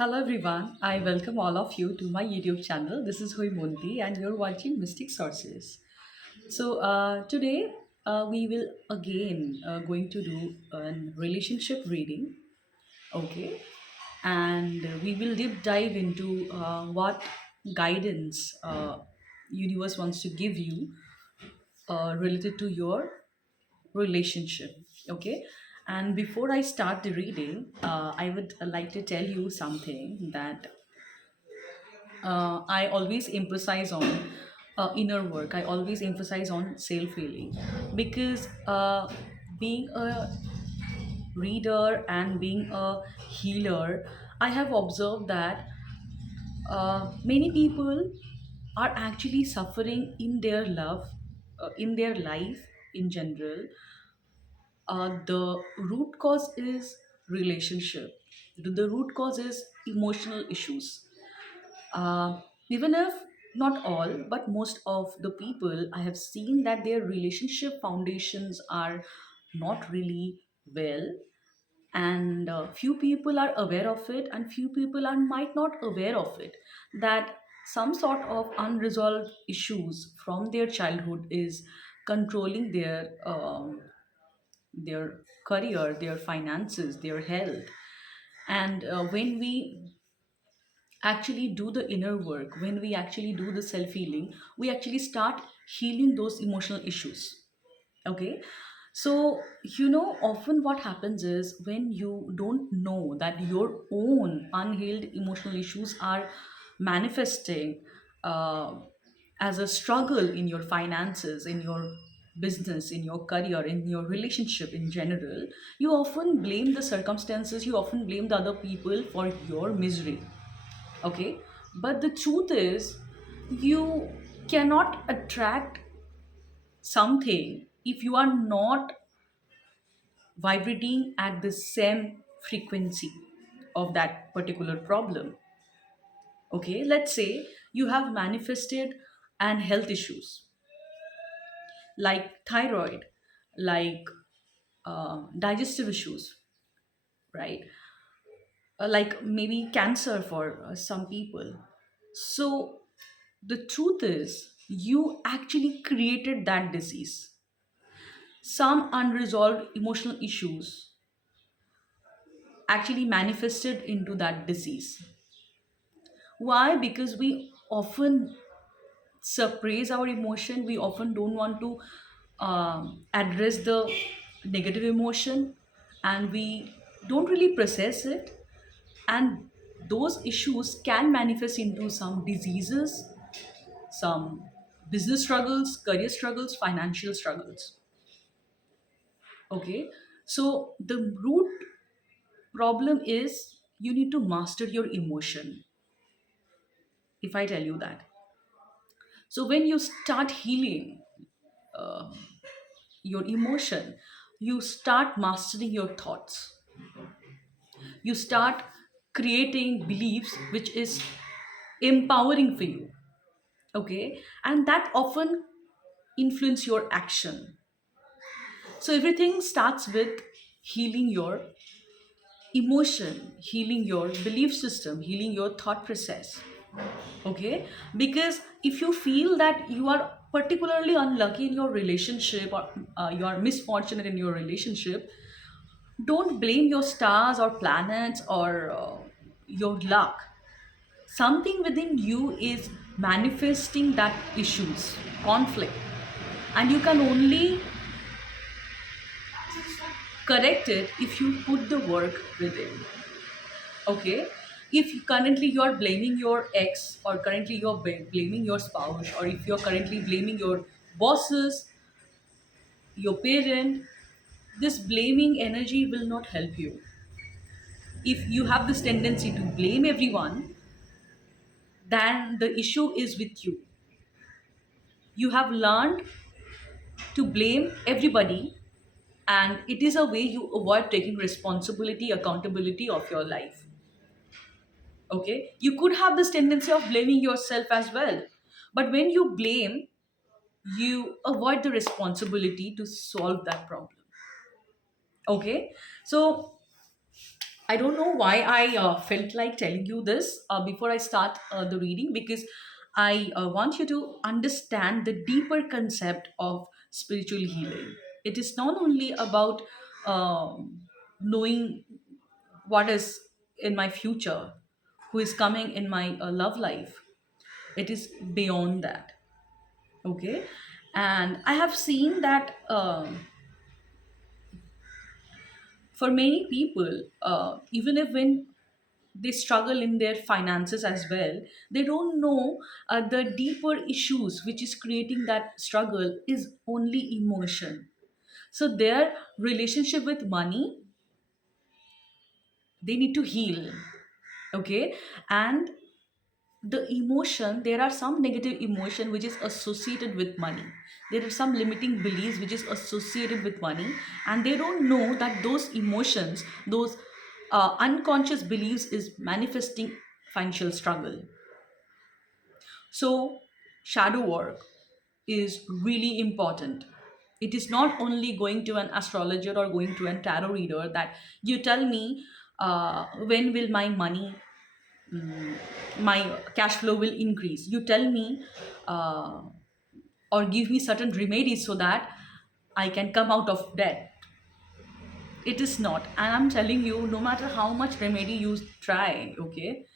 Hello everyone, I welcome all of you to my YouTube channel. This is Munti and you're watching Mystic Sources. Today we will again going to do a relationship reading, okay? And we will deep dive into what guidance universe wants to give you related to your relationship, okay? And before I start the reading, I would like to tell you something that I always emphasize on inner work. I always emphasize on self healing because being a reader and being a healer, I have observed that many people are actually suffering in their love, in their life in general. The root cause is relationship. The root cause is emotional issues. uh, Even if not all but most of the people, I have seen that their relationship foundations are not really well, and few people are aware of it and few people are might not aware of it, that some sort of unresolved issues from their childhood is controlling their career, their finances, their health. And when we actually do the inner work, when we actually do the self healing, we actually start healing those emotional issues. Okay. So, often what happens is when you don't know that your own unhealed emotional issues are manifesting uh, as a struggle in your finances, in your business, in your career, in your relationship in general, you often blame the circumstances, you often blame the other people for your misery. Okay. But the truth is, you cannot attract something if you are not vibrating at the same frequency of that particular problem. Okay, let's say you have manifested and health issues like thyroid, like digestive issues, right? Like maybe cancer for some people. So the truth is, you actually created that disease. Some unresolved emotional issues actually manifested into that disease. Why? Because we often suppress our emotion. We often don't want to address the negative emotion, and we don't really process it. And those issues can manifest into some diseases, some business struggles, career struggles, financial struggles. Okay. So the root problem is you need to master your emotion, if I tell you that. So when you start healing your emotion, you start mastering your thoughts. You start creating beliefs which is empowering for you. Okay? And that often influence your action. So everything starts with healing your emotion, healing your belief system, healing your thought process. Okay. Because if you feel that you are particularly unlucky in your relationship, or you are misfortunate in your relationship, don't blame your stars or planets or your luck. Something within you is manifesting that issues, conflict, and you can only correct it if you put the work within. Okay. If currently you are blaming your ex, or currently you're blaming your spouse, or if you're currently blaming your bosses, your parent, this blaming energy will not help you. If you have this tendency to blame everyone, then the issue is with you. You have learned to blame everybody, and it is a way you avoid taking responsibility, accountability of your life. Okay. You could have this tendency of blaming yourself as well, but when you blame, you avoid the responsibility to solve that problem. Okay. So I don't know why I felt like telling you this before I start the reading, because I want you to understand the deeper concept of spiritual healing. It is not only about knowing what is in my future, who is coming in my love life. It is beyond that. Okay. And I have seen that for many people, even if when they struggle in their finances as well, they don't know the deeper issues which is creating that struggle is only emotion. So their relationship with money, they need to heal. Okay. And the emotion, there are some negative emotion which is associated with money. There are some limiting beliefs which is associated with money, and they don't know that those emotions, those unconscious beliefs is manifesting financial struggle. So shadow work is really important. It is not only going to an astrologer or going to a tarot reader that you tell me when will my money, my cash flow will increase. You tell me uh, or give me certain remedies so that I can come out of debt. It is not. And I'm telling you, no matter how much remedy you try, okay,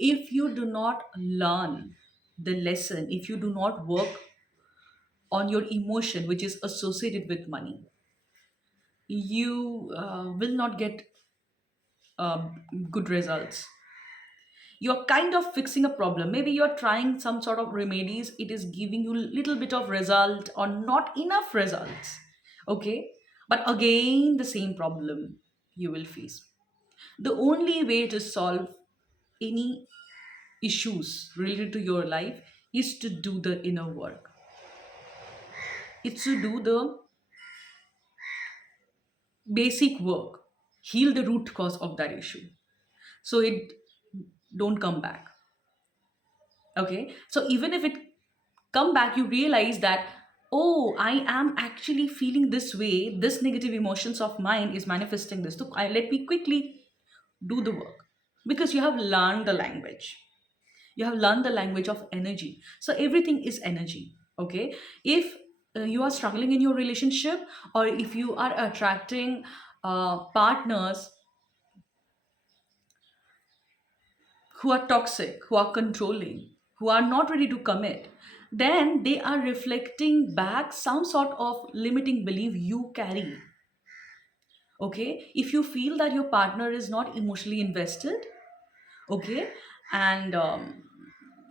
if you do not learn the lesson, if you do not work on your emotion which is associated with money, you will not get good results. You're kind of fixing a problem. Maybe you're trying some sort of remedies, it is giving you little bit of result or not enough results. Okay. But again the same problem you will face. The only way to solve any issues related to your life is to do the inner work. It's to do the basic work, heal the root cause of that issue, so it don't come back. Okay. So even if it come back, you realize that, oh, I am actually feeling this way, this negative emotions of mine is manifesting this, so let me quickly do the work. Because you have learned the language, you have learned the language of energy. So everything is energy. Okay. If you are struggling in your relationship, or if you are attracting partners who are toxic, who are controlling, who are not ready to commit, then they are reflecting back some sort of limiting belief you carry. Okay. If you feel that your partner is not emotionally invested, okay, and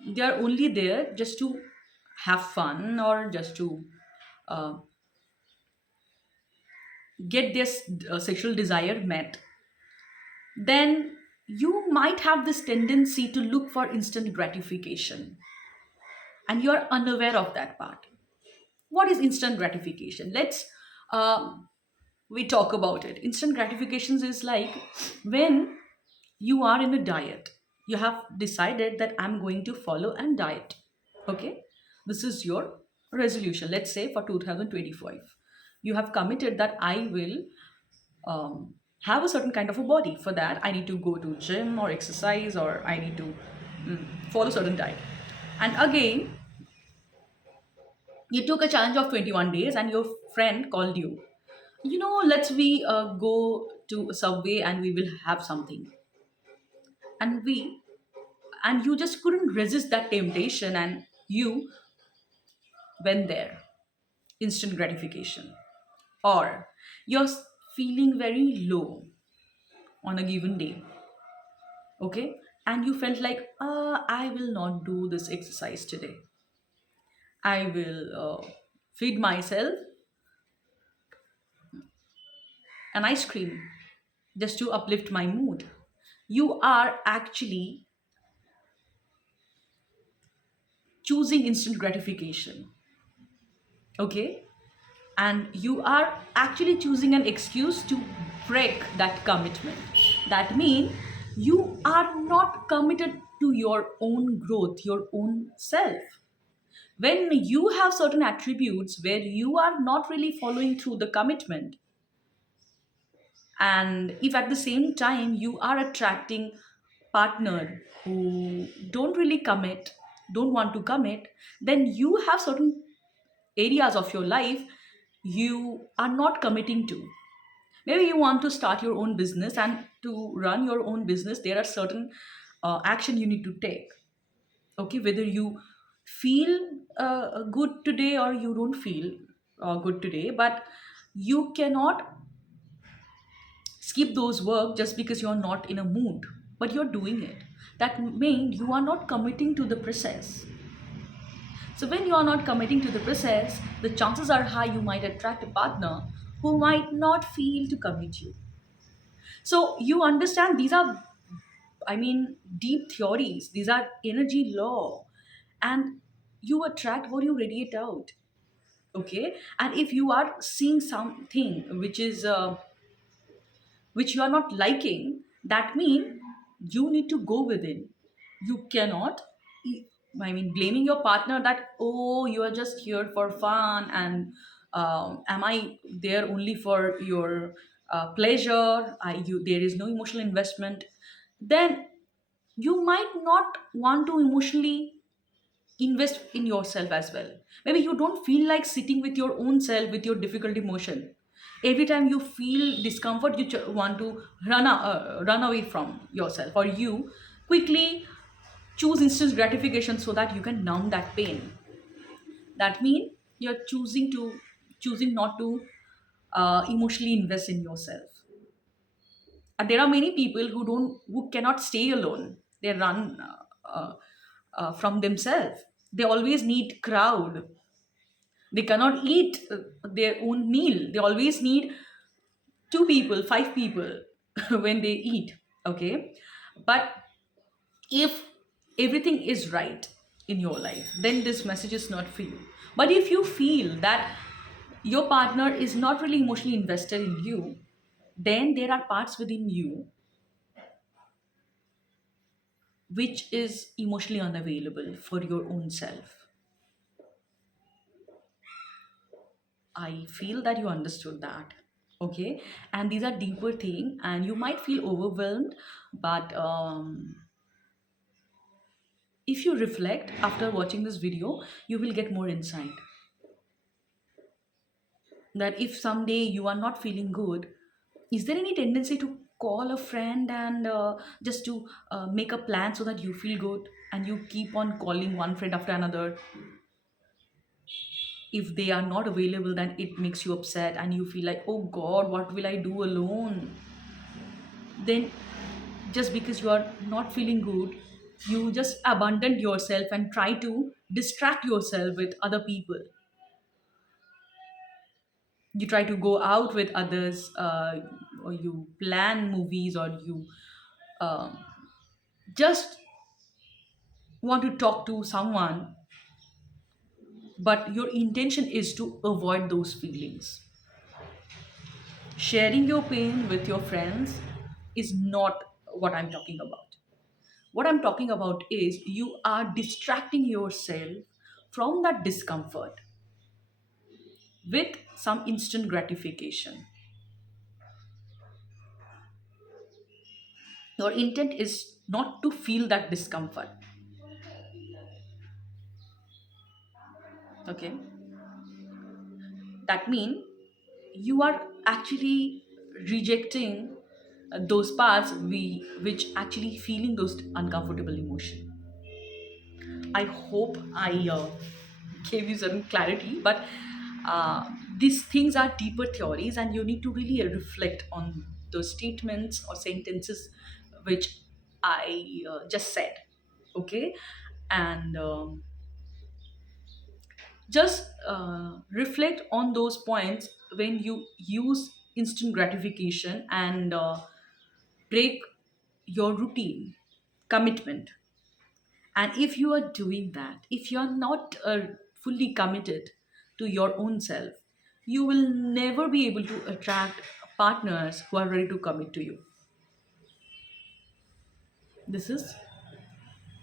they are only there just to have fun or just to uh, get their sexual desire met, then you might have this tendency to look for instant gratification, and you are unaware of that part. What is instant gratification? Let's um, we talk about it. Instant gratifications is like when you are in a diet. You have decided that I'm going to follow and diet. Okay, this is your resolution. Let's say for 2025, you have committed that I will have a certain kind of a body. For that, I need to go to gym or exercise, or I need to follow certain diet. And again, you took a challenge of 21 days, and your friend called you. Let's we go to Subway and we will have something. And you just couldn't resist that temptation, and you went there. Instant gratification. Or you're feeling very low on a given day. Okay. And you felt like, I will not do this exercise today. I will feed myself an ice cream just to uplift my mood. You are actually choosing instant gratification. Okay. And you are actually choosing an excuse to break that commitment. That means you are not committed to your own growth, your own self. When you have certain attributes where you are not really following through the commitment, And if at the same time you are attracting partner who don't really commit, don't want to commit, then you have certain areas of your life you are not committing to. Maybe you want to start your own business, and to run your own business there are certain action you need to take. Okay, whether you feel good today or you don't feel good today, but you cannot skip those work just because you're not in a mood, but you're doing it. That means you are not committing to the process. So when you are not committing to the process, the chances are high you might attract a partner who might not feel to commit you. So you understand these are, I mean, deep theories. These are energy law, and you attract what you radiate out. Okay, and if you are seeing something which you are not liking, that means you need to go within. You cannot, I mean, blaming your partner that, oh, you are just here for fun, and am I there only for your pleasure? There is no emotional investment. Then you might not want to emotionally invest in yourself as well. Maybe you don't feel like sitting with your own self with your difficult emotion. Every time you feel discomfort, you want to run away from yourself, or you quickly choose instant gratification so that you can numb that pain. That means you're choosing not to emotionally invest in yourself. And there are many people who cannot stay alone. They run from themselves. They always need crowd. They cannot eat their own meal. They always need two people, five people when they eat. Okay, but if everything is right in your life, then this message is not for you. But if you feel that your partner is not really emotionally invested in you, then there are parts within you which is emotionally unavailable for your own self. I feel that you understood that. Okay, and these are deeper thing, and you might feel overwhelmed, but if you reflect after watching this video, you will get more insight. That if someday you are not feeling good, is there any tendency to call a friend and just to make a plan so that you feel good, and you keep on calling one friend after another? If they are not available, then it makes you upset and you feel like, oh god, what will I do alone? Then just because you are not feeling good, you just abandon yourself and try to distract yourself with other people. You try to go out with others, or you plan movies, or you um, just want to talk to someone, but your intention is to avoid those feelings. Sharing your pain with your friends is not what I'm talking about. What I'm talking about is you are distracting yourself from that discomfort with some instant gratification. Your intent is not to feel that discomfort. Okay, that means you are actually rejecting those parts which actually feeling those uncomfortable emotion. I hope I gave you some clarity, but these things are deeper theories, and you need to really reflect on those statements or sentences which I just said. Okay, and just reflect on those points when you use instant gratification, and break your routine commitment. And if you are doing that, if you are not fully committed to your own self, you will never be able to attract partners who are ready to commit to you. This is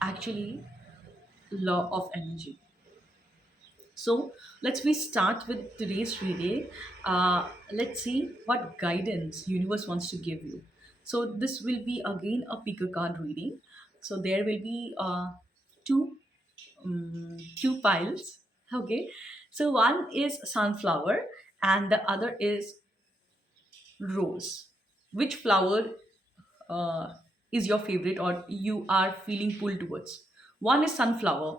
actually law of energy. So let's we start with today's reading. Let's see what guidance universe wants to give you. So this will be again a picker card reading. So there will be two two piles. Okay. So one is sunflower and the other is rose. Which flower uh, is your favorite or you are feeling pulled towards? One is sunflower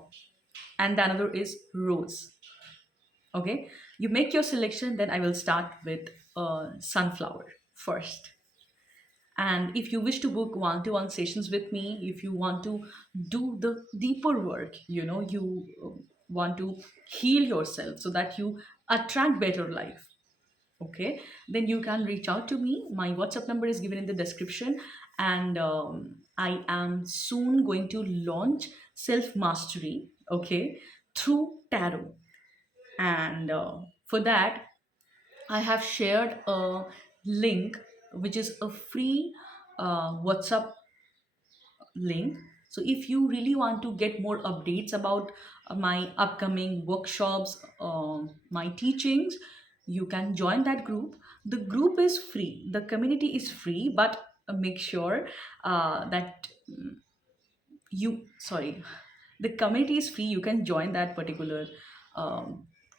and the another is rose. Okay, you make your selection, then I will start with sunflower first. And if you wish to book one-to-one sessions with me, if you want to do the deeper work, you want to heal yourself so that you attract better life, okay, then you can reach out to me. My WhatsApp number is given in the description. And I am soon going to launch self mastery, okay, through tarot. And for that, I have shared a link, which is a free WhatsApp link. So if you really want to get more updates about my upcoming workshops, my teachings, you can join that group. The group is free, the community is free, but make sure that you sorry the community is free. You can join that particular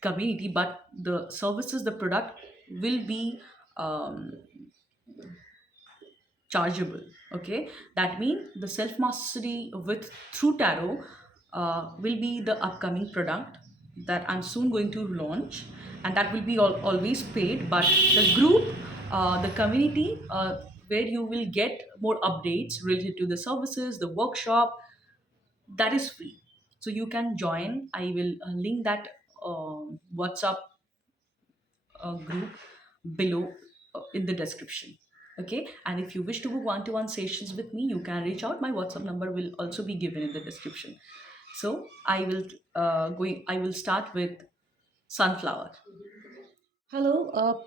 community, but the services, the product will be um, chargeable. Okay, that means the self mastery with through tarot will be the upcoming product that I'm soon going to launch, and that will be always paid. But the group, the community, where you will get more updates related to the services, the workshop, that is free. So you can join. I will link that WhatsApp group below in the description. Okay, and if you wish to book one-to-one sessions with me, you can reach out. My WhatsApp number will also be given in the description. So I will start with sunflower. Hello,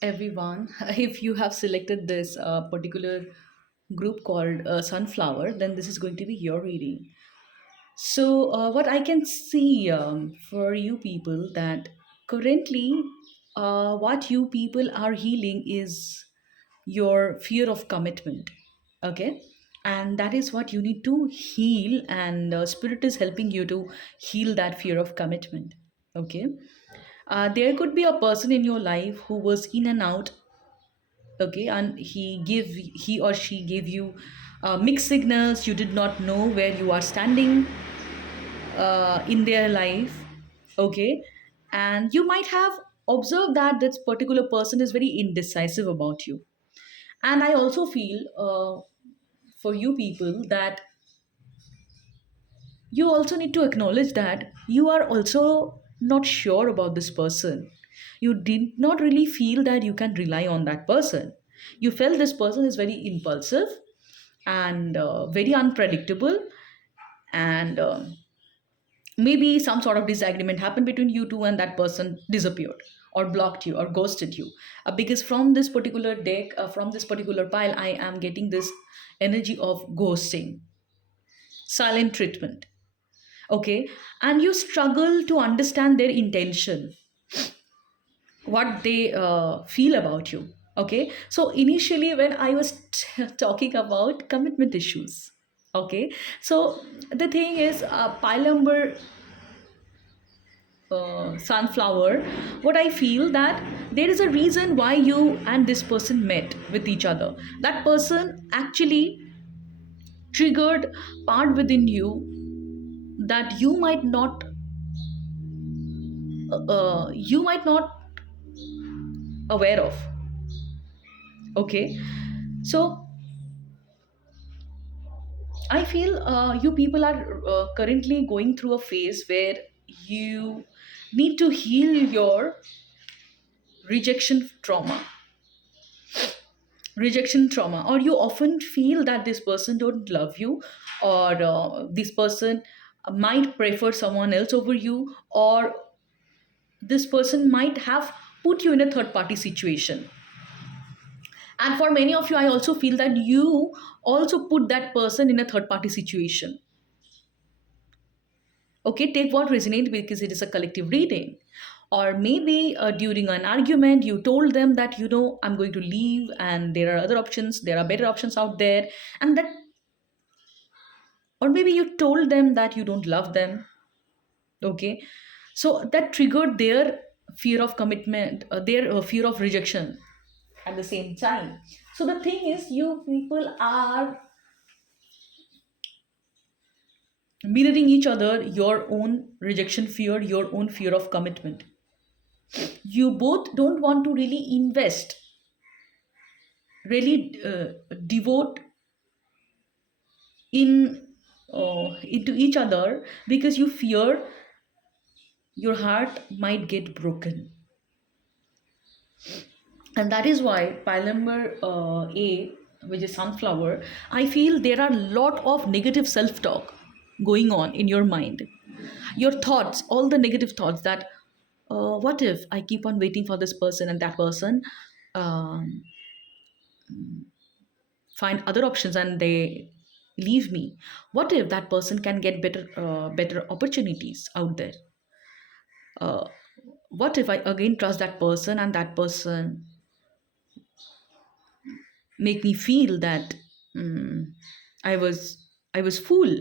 everyone. If you have selected this particular group called sunflower, then this is going to be your reading. So, what I can see for you people, that currently, what you people are healing is your fear of commitment. Okay, and that is what you need to heal, and Spirit is helping you to heal that fear of commitment. Okay, there could be a person in your life who was in and out. Okay, and he or she gave you mixed signals. You did not know where you are standing in their life. Okay, and you might have observed that this particular person is very indecisive about you. And I also feel for you people that you also need to acknowledge that you are also not sure about this person. You did not really feel that you can rely on that person. You felt this person is very impulsive and very unpredictable, and maybe some sort of disagreement happened between you two and that person disappeared or blocked you or ghosted you. Because from this particular deck, from this particular pile, I am getting this energy of ghosting, silent treatment. Okay, and you struggle to understand their intention, what they feel about you. Okay, so initially when I was talking about commitment issues, okay, so the thing is, pile number sunflower, what I feel that there is a reason why you and this person met with each other. That person actually triggered part within you that you might not aware of. Okay, so I feel you people are currently going through a phase where you need to heal your rejection trauma. Rejection trauma, or you often feel that this person don't love you, or this person might prefer someone else over you, or this person might have put you in a third party situation. And for many of you, I also feel that you also put that person in a third party situation. Okay, take what resonates because it is a collective reading. Or maybe during an argument, you told them that, I'm going to leave and there are other options, there are better options out there. And that, or maybe you told them that you don't love them. Okay. So that triggered their fear of commitment, their fear of rejection at the same time. So the thing is, you people are mirroring each other, your own rejection fear, your own fear of commitment. You both don't want to really invest, really devote into each other because you fear your heart might get broken. And that is why pile number A, which is sunflower, I feel there are a lot of negative self-talk going on in your mind. Your thoughts, all the negative thoughts that, what if I keep on waiting for this person and that person um, find other options and they leave me? What if that person can get better opportunities out there? uh, what if I again trust that person and that person make me feel that mm, i was I was fool?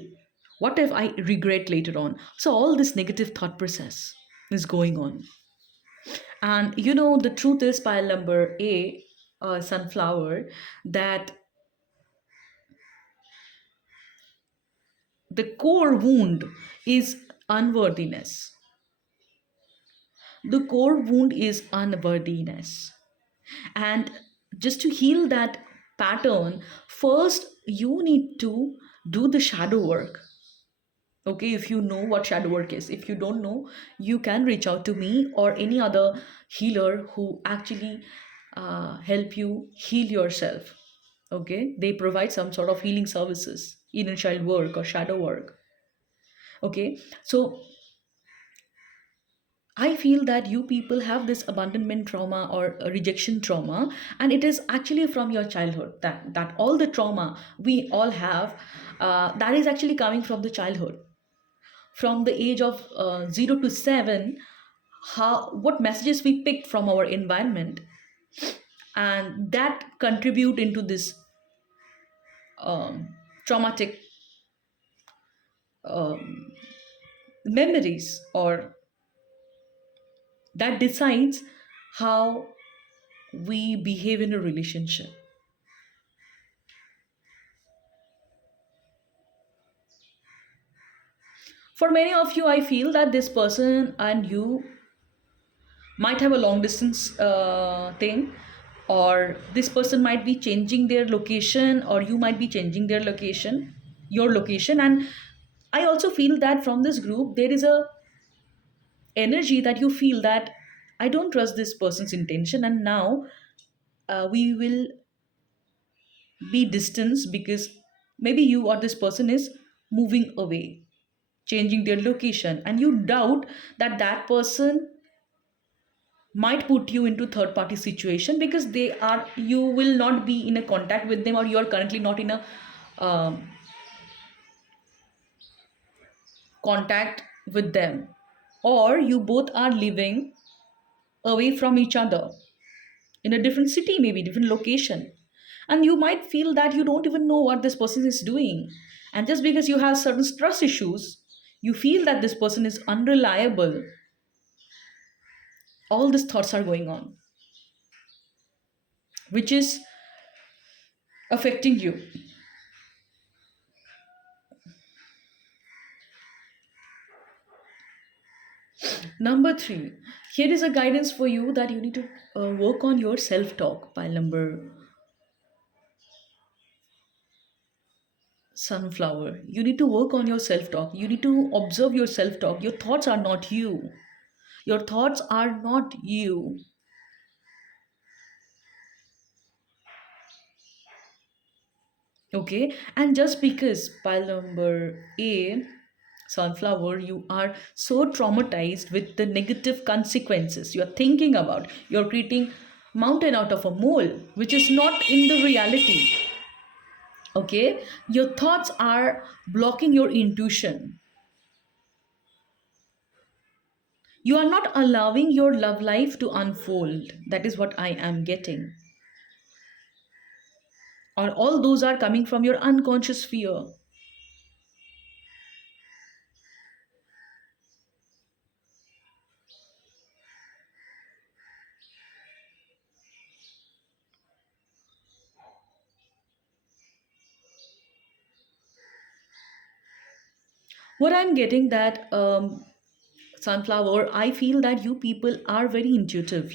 What if I regret later on? So all this negative thought process is going on. And the truth is, pile number A, sunflower, that the core wound is unworthiness. The core wound is unworthiness. And just to heal that pattern, first you need to do the shadow work. Okay, if you know what shadow work is, if you don't know, you can reach out to me or any other healer who actually help you heal yourself. Okay, they provide some sort of healing services, inner child work or shadow work. Okay, so I feel that you people have this abandonment trauma or a rejection trauma, and it is actually from your childhood. That all the trauma we all have, that is actually coming from the childhood, from the age of 0 to 7. How what messages we picked from our environment, and that contribute into this um, traumatic um, memories, or that decides how we behave in a relationship. For many of you, I feel that this person and you might have a long distance thing, or this person might be changing their location, or you might be changing their location, your location. And I also feel that from this group, there is a energy that you feel that I don't trust this person's intention, and now we will be distance because maybe you or this person is moving away, changing their location, and you doubt that that person might put you into third party situation because you will not be in a contact with them, or you are currently not in a um, contact with them, or you both are living away from each other in a different city, maybe different location. And you might feel that you don't even know what this person is doing, and just because you have certain trust issues, you feel that this person is unreliable. All these thoughts are going on, which is affecting you. Number 3, here is a guidance for you that you need to work on your self talk. Pile number sunflower. You need to work on your self talk. You need to observe your self talk. Your thoughts are not you. Your thoughts are not you. Okay, and just because pile number A, sunflower, you are so traumatized with the negative consequences you're thinking about, you're creating mountain out of a mole, which is not in the reality. Okay, your thoughts are blocking your intuition. You are not allowing your love life to unfold. That is what I am getting. Or all those are coming from your unconscious fear. What I'm getting that sunflower, I feel that you people are very intuitive,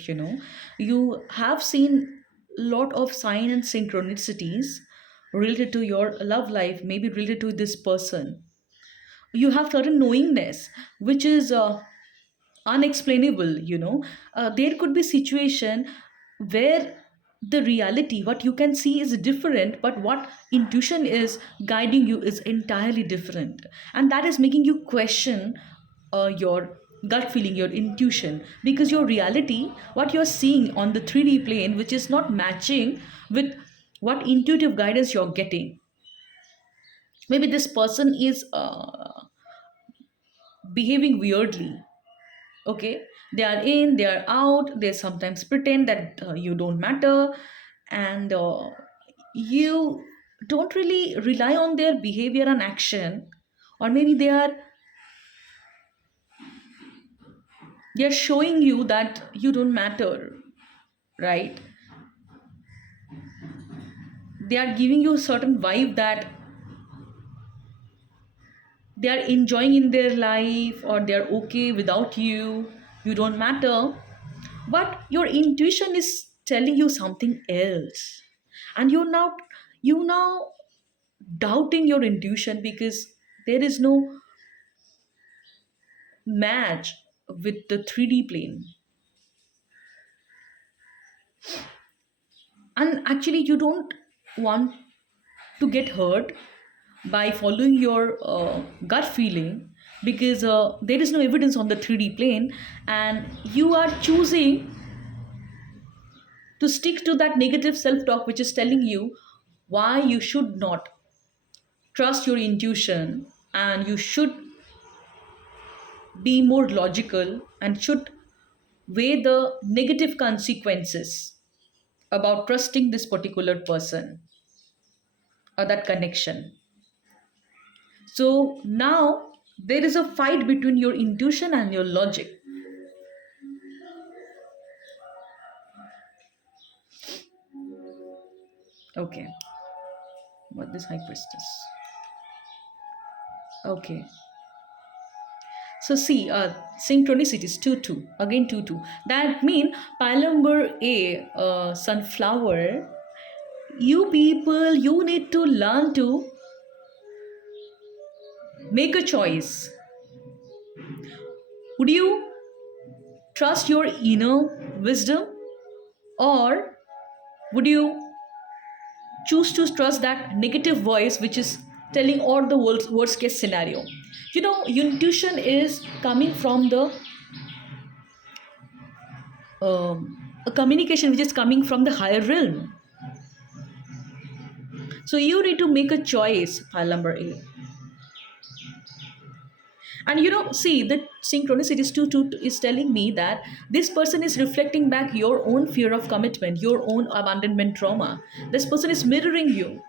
you have seen lot of sign and synchronicities related to your love life, maybe related to this person. You have certain knowingness which is unexplainable, there could be situation where the reality what you can see is different, but what intuition is guiding you is entirely different, and that is making you question your gut feeling, your intuition, because your reality what you're seeing on the 3D plane which is not matching with what intuitive guidance you're getting. Maybe this person is behaving weirdly. Okay, they are in, they are out, they sometimes pretend that you don't matter, and you don't really rely on their behavior and action, or maybe they are showing you that you don't matter, right? They are giving you a certain vibe that they are enjoying in their life, or they are okay without you, you don't matter, but your intuition is telling you something else, and you now doubting your intuition because there is no match with the 3D plane. And actually you don't want to get hurt by following your gut feeling, because there is no evidence on the 3D plane, and you are choosing to stick to that negative self talk which is telling you why you should not trust your intuition, and you should be more logical and should weigh the negative consequences about trusting this particular person or that connection. So now there is a fight between your intuition and your logic. Okay, what this high priestess? Okay, so see, synchronicities 2 2, again 2 2. That mean pile number A, sunflower. You people, you need to learn to make a choice. Would you trust your inner wisdom, or would you choose to trust that negative voice which is telling all the worst case scenario? Intuition is coming from the a communication which is coming from the higher realm. So you need to make a choice, file number A. And see, the synchronicities two is telling me that this person is reflecting back your own fear of commitment, your own abandonment trauma. This person is mirroring you.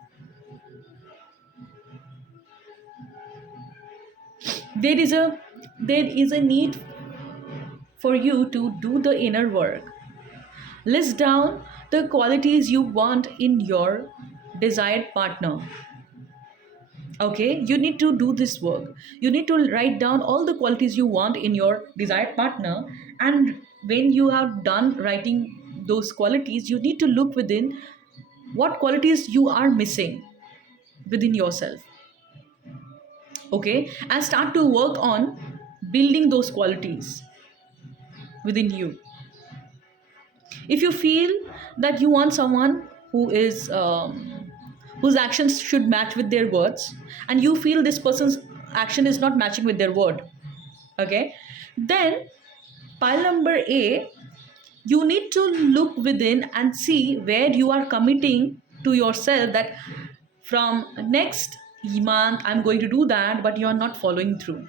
There is a need for you to do the inner work. List down the qualities you want in your desired partner. Okay, you need to do this work. You need to write down all the qualities you want in your desired partner, and when you have done writing those qualities, you need to look within what qualities you are missing within yourself. Okay, and start to work on building those qualities within you. If you feel that you want someone whose actions should match with their words, and you feel this person's action is not matching with their word, okay, then pile number A, you need to look within and see where you are committing to yourself that from next month I'm going to do that, but you are not following through.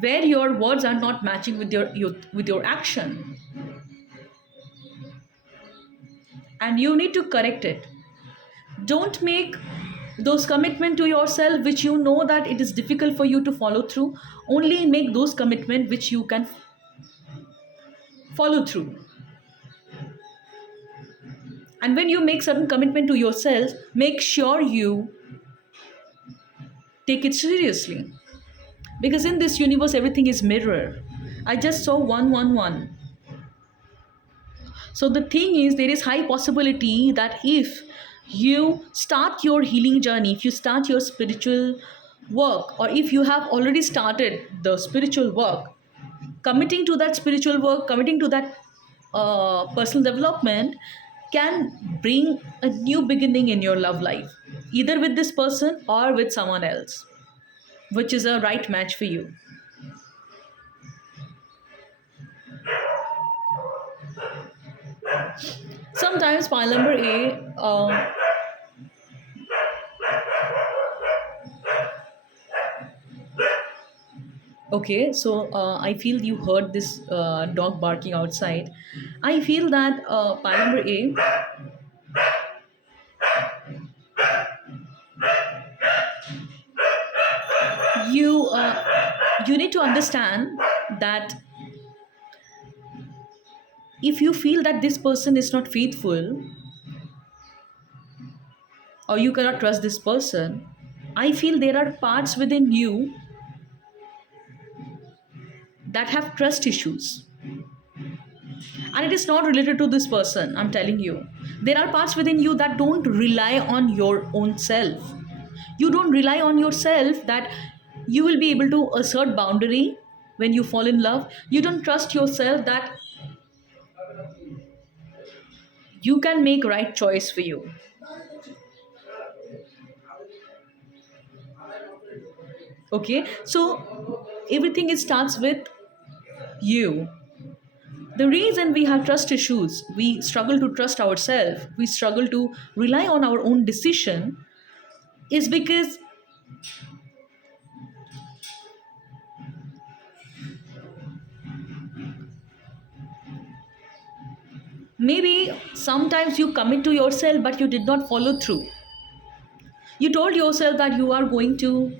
where your words are not matching with your action, and you need to correct it. Don't make those commitment to yourself which you know that it is difficult for you to follow through. Only make those commitment which you can follow through. And when you make certain commitment to yourself, make sure you take it seriously, because in this universe everything is mirror. I just saw 111. So the thing is, there is high possibility that if you start your healing journey, if you start your spiritual work, or if you have already started the spiritual work, committing to that spiritual work, committing to that personal development can bring a new beginning in your love life, either with this person or with someone else, which is a right match for you. Sometimes pile number A, okay, so I feel you heard this dog barking outside. I feel that pile number A, you need to understand that if you feel that this person is not faithful, or you cannot trust this person, I feel there are parts within you that have trust issues. And it is not related to this person, I'm telling you. There are parts within you that don't rely on your own self. You don't rely on yourself that you will be able to assert boundary when you fall in love. You don't trust yourself that you can make right choice for you. Okay, so everything it starts with you. The reason we have trust issues, we struggle to trust ourselves, we struggle to rely on our own decision, is because maybe sometimes you commit to yourself but you did not follow through. You told yourself that you are going to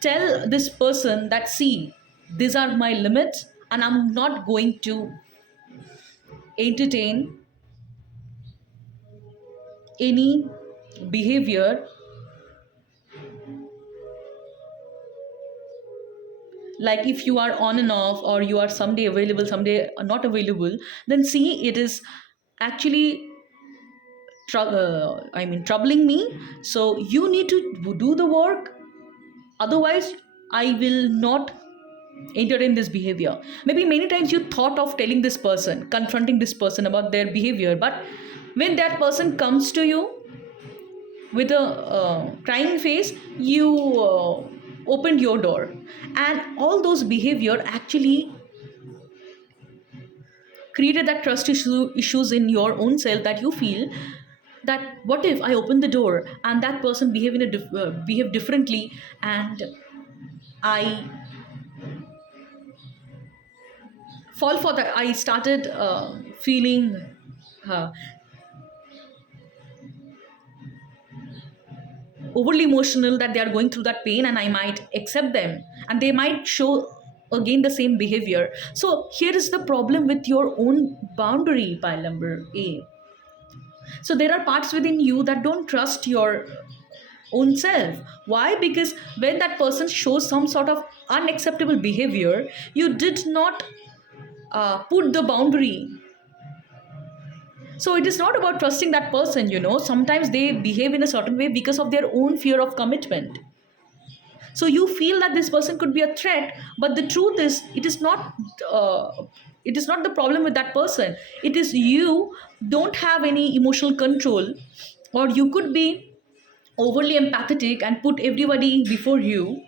tell this person that, see, these are my limits and I'm not going to entertain any behavior, like if you are on and off, or you are someday available, someday not available, then see, it is actually troubling me. So you need to do the work, otherwise I will not enter in this behavior. Maybe many times you thought of telling this person, confronting this person about their behavior, but when that person comes to you with a crying face, you opened your door, and all those behavior actually created that issues in your own self, that you feel that what if I open the door and that person behave differently, and I fall for that. I started feeling uh, overly emotional, that they are going through that pain and I might accept them and they might show again the same behavior. So here is the problem with your own boundary, pile number A. So there are parts within you that don't trust your own self. Why? Because when that person shows some sort of unacceptable behavior, you did not put the boundary. So it is not about trusting that person, sometimes they behave in a certain way because of their own fear of commitment. So you feel that this person could be a threat, but the truth is, uh, it is not the problem with that person. It is you don't have any emotional control, or you could be overly empathetic and put everybody before you,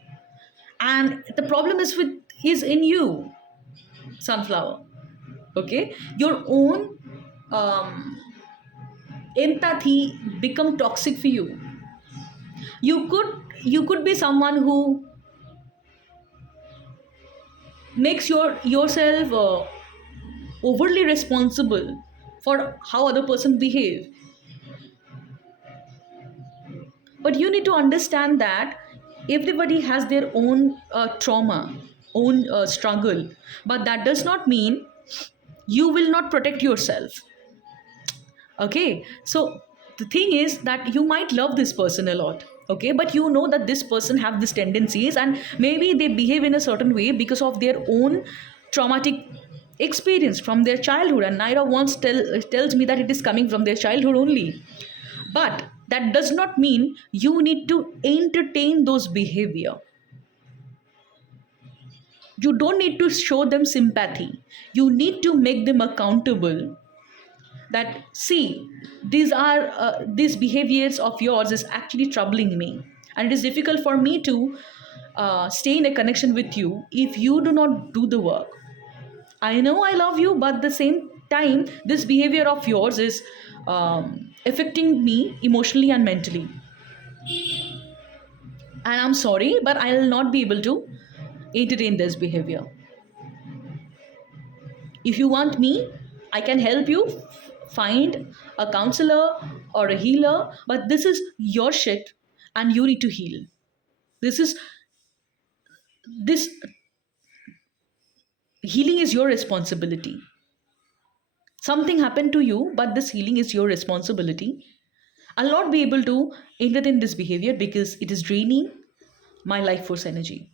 and the problem is in you, sunflower. Okay, your own um, empathy become toxic for you. You could be someone who makes yourself overly responsible for how other person behave. But you need to understand that everybody has their own trauma, own struggle, but that does not mean you will not protect yourself. Okay, so the thing is that you might love this person a lot, okay, but you know that this person have these tendencies, and maybe they behave in a certain way because of their own traumatic experience from their childhood, and Naira once tells me that it is coming from their childhood only. But that does not mean you need to entertain those behavior. You don't need to show them sympathy. You need to make them accountable. That, see, these behaviors of yours is actually troubling me, and it is difficult for me to stay in a connection with you if you do not do the work. I know I love you, but at the same time, this behavior of yours is affecting me emotionally and mentally. And I'm sorry, but I'll not be able to entertain this behavior. If you want me, I can help you find a counselor or a healer, but this is your shit and you need to heal. This is this healing is your responsibility. Something happened to you, but this healing is your responsibility. I'll not be able to entertain this behavior because it is draining my life force energy.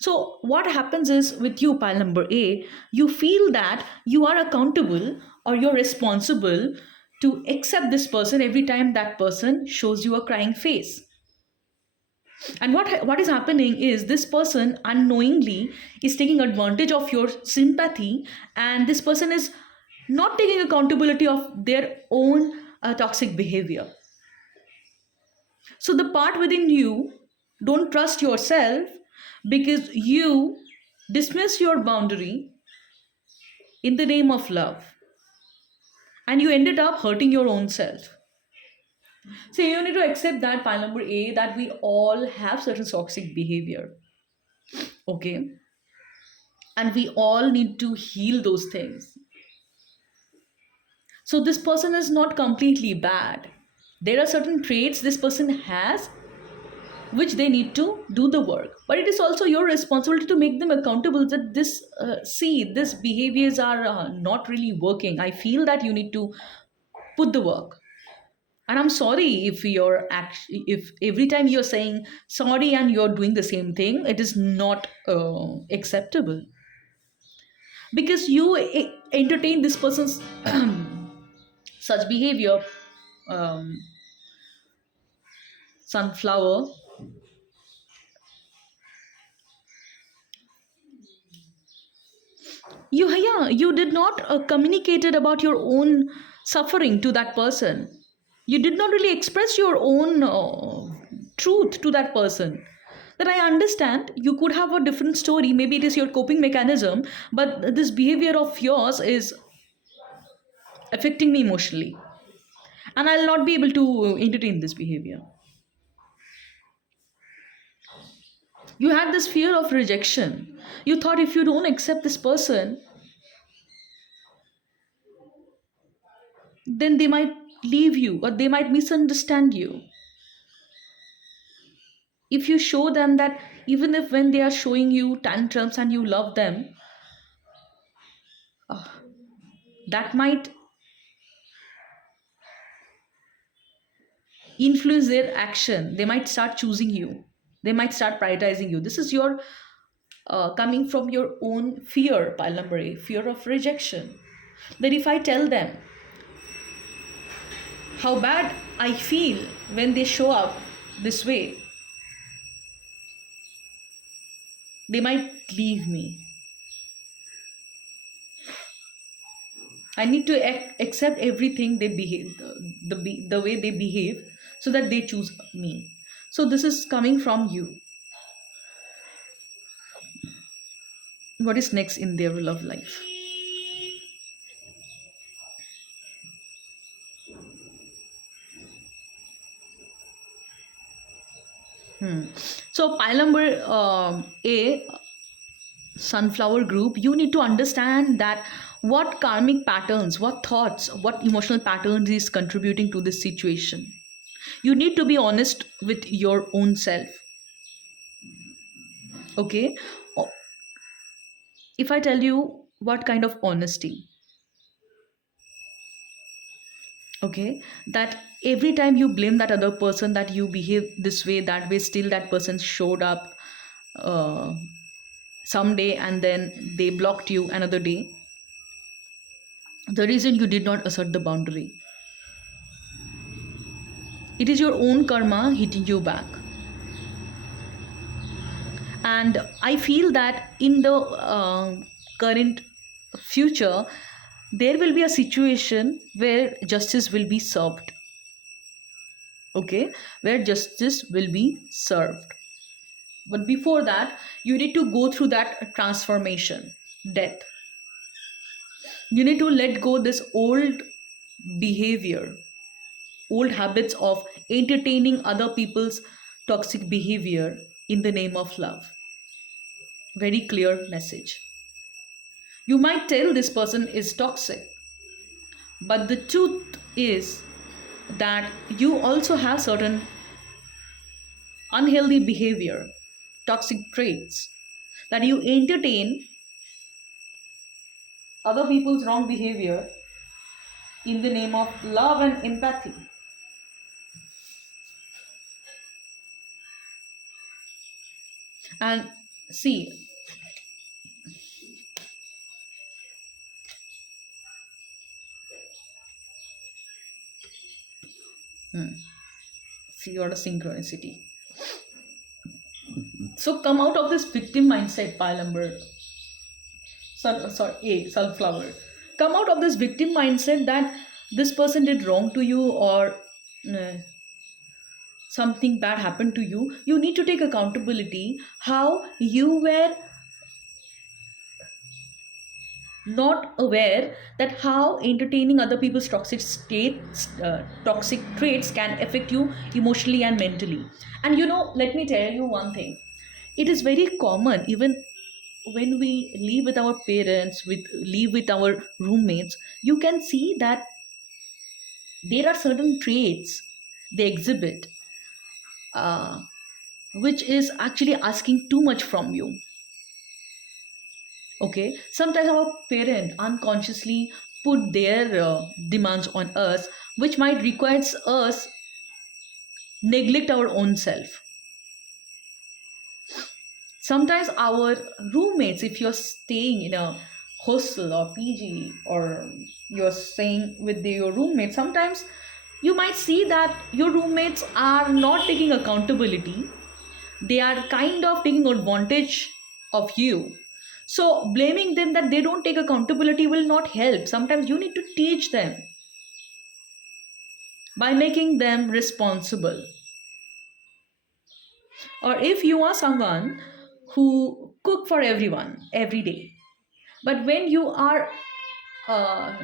So, what happens is with you, pile number A, you feel that you are accountable or you're responsible to accept this person every time that person shows you a crying face. And what is happening is this person unknowingly is taking advantage of your sympathy, and this person is not taking accountability of their own toxic behavior. So, the part within you don't trust yourself because you dismiss your boundary in the name of love, and you ended up hurting your own self. So you need to accept that, pile number A, that we all have certain toxic behavior, okay, and we all need to heal those things. So this person is not completely bad. There are certain traits this person has which they need to do the work, but it is also your responsibility to make them accountable that this see these behaviors are not really working. I feel that you need to put the work. And I'm sorry if if every time you're saying sorry and you're doing the same thing, it is not acceptable because you entertain this person's such behavior. um, Sunflower, you did not communicated about your own suffering to that person. You did not really express your own truth to that person. That I understand, you could have a different story, maybe it is your coping mechanism, but this behavior of yours is affecting me emotionally, and I'll not be able to entertain this behavior. You had this fear of rejection. You thought if you don't accept this person, then they might leave you or they might misunderstand you. If you show them that even if when they are showing you tantrums and you love them, uh, that might influence their action. They might start choosing you, they might start prioritizing you. This is your coming from your own fear, pile number A, fear of rejection. That if I tell them how bad I feel when they show up this way, they might leave me. I need to accept everything they behave, the way they behave, so that they choose me. So this is coming from you. What is next in their love life? So pile number A, sunflower group, you need to understand that what karmic patterns, what thoughts, what emotional patterns is contributing to this situation. You need to be honest with your own self. Okay. If I tell you what kind of honesty, okay, that every time you blame that other person, that you behave this way, that way, still that person showed up uh, someday and then they blocked you another day. The reason you did not assert the boundary, it is your own karma hitting you back. And I feel that in the current future, there will be a situation where justice will be served. Okay, where justice will be served. But before that, you need to go through that transformation, death. You need to let go this old behavior, old habits of entertaining other people's toxic behavior in the name of love. Very clear message. You might tell this person is toxic, but the truth is that you also have certain unhealthy behavior, toxic traits, that you entertain other people's wrong behavior in the name of love and empathy. And see, see what a synchronicity. So come out of this victim mindset, pile number, sunflower. Come out of this victim mindset that this person did wrong to you, or uh, something bad happened to you. You need to take accountability how you were not aware that how entertaining other people's toxic traits can affect you emotionally and mentally. And let me tell you one thing. It is very common, even when we live with our parents, with live with our roommates, you can see that there are certain traits they exhibit, uh, which is actually asking too much from you. Okay, sometimes our parent unconsciously put their demands on us, which might requires us neglect our own self. Sometimes our roommates, if you're staying in a hostel or PG, or you're staying with your roommates, sometimes you might see that your roommates are not taking accountability. They are kind of taking advantage of you. So blaming them that they don't take accountability will not help. Sometimes you need to teach them by making them responsible. Or if you are someone who cook for everyone every day, but when you are uh,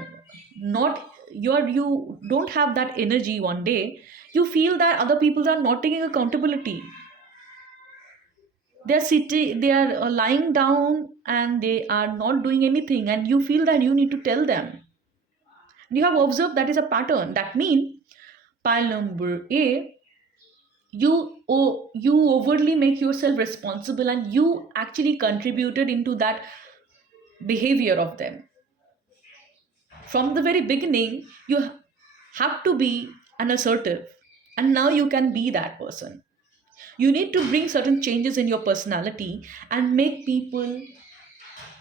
not you don't have that energy one day, you feel that other people are not taking accountability. They're sitting, they are lying down and they are not doing anything, and you feel that you need to tell them. And you have observed that is a pattern. That means pile number A, you overtly make yourself responsible, and you actually contributed into that behavior of them. From the very beginning, you have to be an assertive, and now you can be that person. You need to bring certain changes in your personality and make people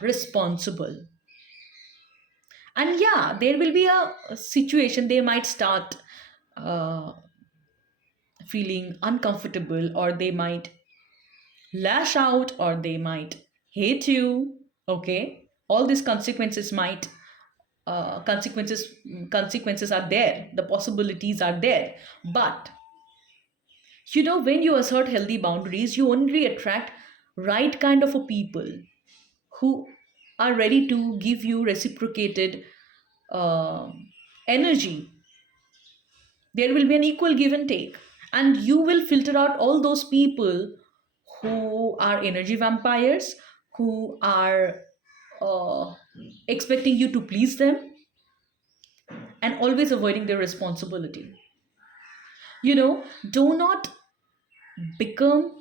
responsible. And yeah, there will be a situation they might start uh, feeling uncomfortable, or they might lash out, or they might hate you. Okay, all these consequences might consequences are there, the possibilities are there. But when you assert healthy boundaries, you only attract right kind of a people who are ready to give you reciprocated uh, energy. There will be an equal give and take, and you will filter out all those people who are energy vampires, who are uh, expecting you to please them and always avoiding their responsibility. Do not become,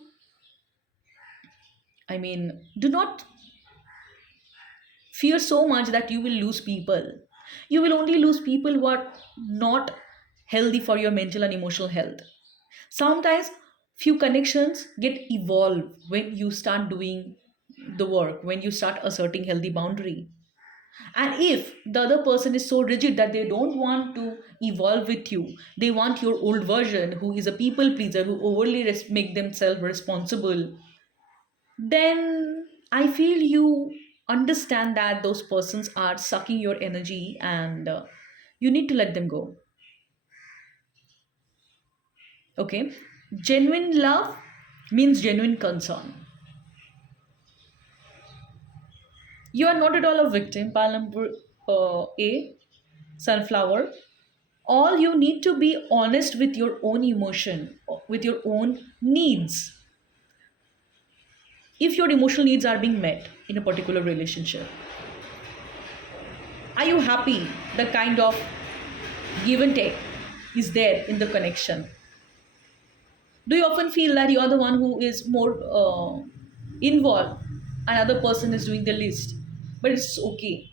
do not fear so much that you will lose people. You will only lose people who are not healthy for your mental and emotional health. Sometimes few connections get evolved when you start doing the work, when you start asserting healthy boundary. And if the other person is so rigid that they don't want to evolve with you, they want your old version who is a people pleaser, who overly make themselves responsible, then I feel you understand that those persons are sucking your energy, and you need to let them go. Okay? Genuine love means genuine concern. You are not at all a victim, pile number A, sunflower. All you need to be honest with your own emotion, with your own needs. If your emotional needs are being met in a particular relationship, are you happy? The kind of give and take is there in the connection. Do you often feel that you are the one who is more involved, and other person is doing the least? But it's okay.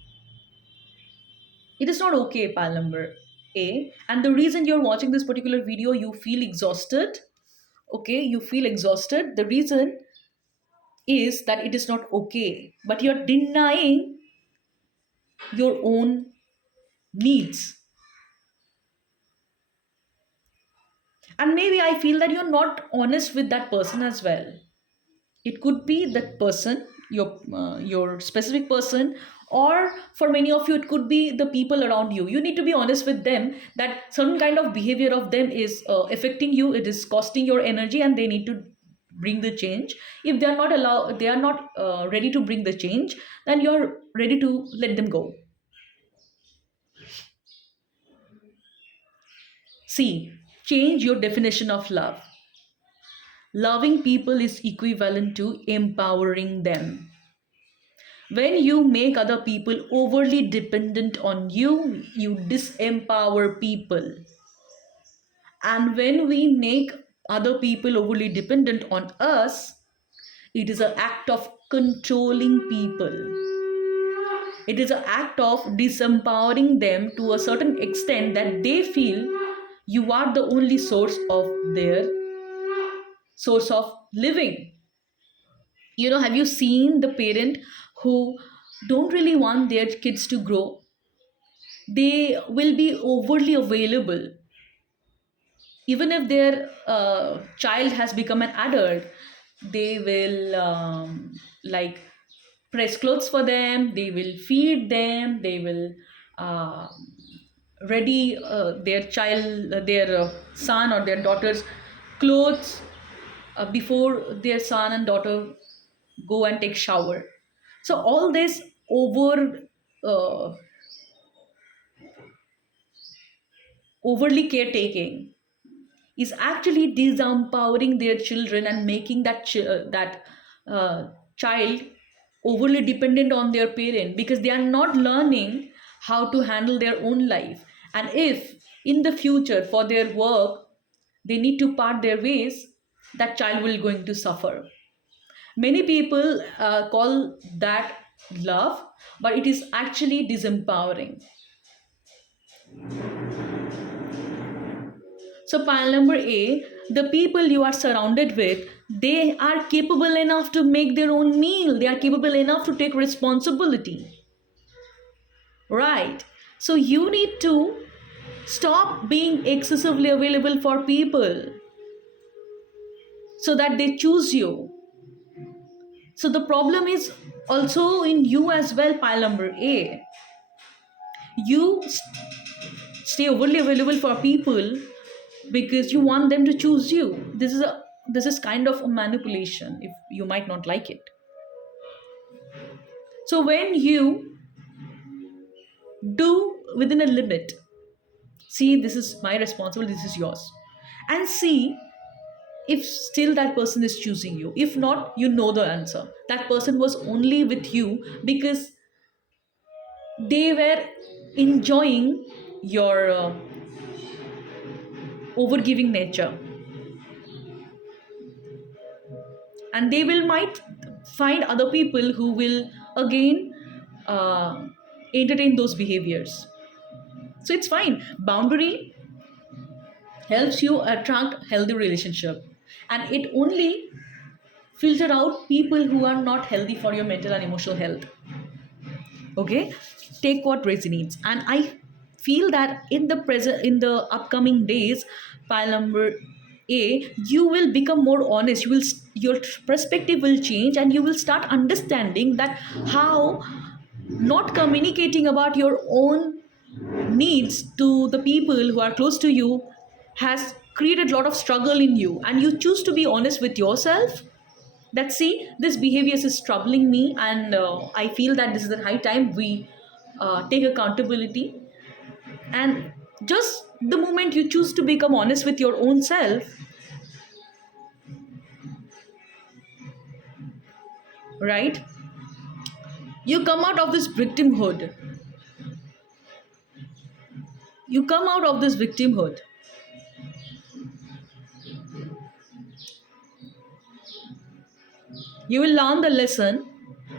It is not okay, pal number A. And the reason you're watching this particular video, you feel exhausted. Okay, you feel exhausted. The reason is that it is not okay, but you're denying your own needs. And maybe I feel that you're not honest with that person as well. It could be that person, your specific person, or for many of you it could be the people around you. You need to be honest with them that certain kind of behavior of them is affecting you, it is costing your energy, and they need to bring the change. If they are not ready to bring the change, then you're ready to let them go. See, change your definition of love. Loving people is equivalent to empowering them. When you make other people overly dependent on you, you disempower people. And when we make other people overly dependent on us, it is an act of controlling people. It is an act of disempowering them to a certain extent that they feel you are the only source of living. Have you seen the parent who don't really want their kids to grow? They will be overly available. Even if their child has become an adult, they will like press clothes for them, they will feed them, they will uh, ready their son or their daughter's clothes before their son and daughter go and take shower. So all this uh, overly caretaking is actually disempowering their children and making that child overly dependent on their parent, because they are not learning how to handle their own life. And if in the future for their work they need to part their ways, that child will going to suffer. Many people call that love, but it is actually disempowering. So, pile number A, the people you are surrounded with, they are capable enough to make their own meal. They are capable enough to take responsibility. Right. So, you need to stop being excessively available for people so that they choose you. So, the problem is also in you as well, pile number A. You stay overly available for people because you want them to choose you. This is kind of a manipulation, if you might not like it. So when you do within a limit, see, this is my responsibility, this is yours, and see if still that person is choosing you. If not, you know the answer. That person was only with you because they were enjoying your overgiving nature, and they will might find other people who will again uh, entertain those behaviors. So it's fine. Boundary helps you attract healthy relationship, and it only filter out people who are not healthy for your mental and emotional health. Okay, take what resonates. And I feel that in the present, in the upcoming days, pile number A, you will become more honest. Your perspective will change, and you will start understanding that how not communicating about your own needs to the people who are close to you has created a lot of struggle in you, and you choose to be honest with yourself that, see, this behavior is troubling me, and I feel that this is the high time we take accountability. And just the moment you choose to become honest with your own self, right, you come out of this victimhood. You come out of this victimhood. You will learn the lesson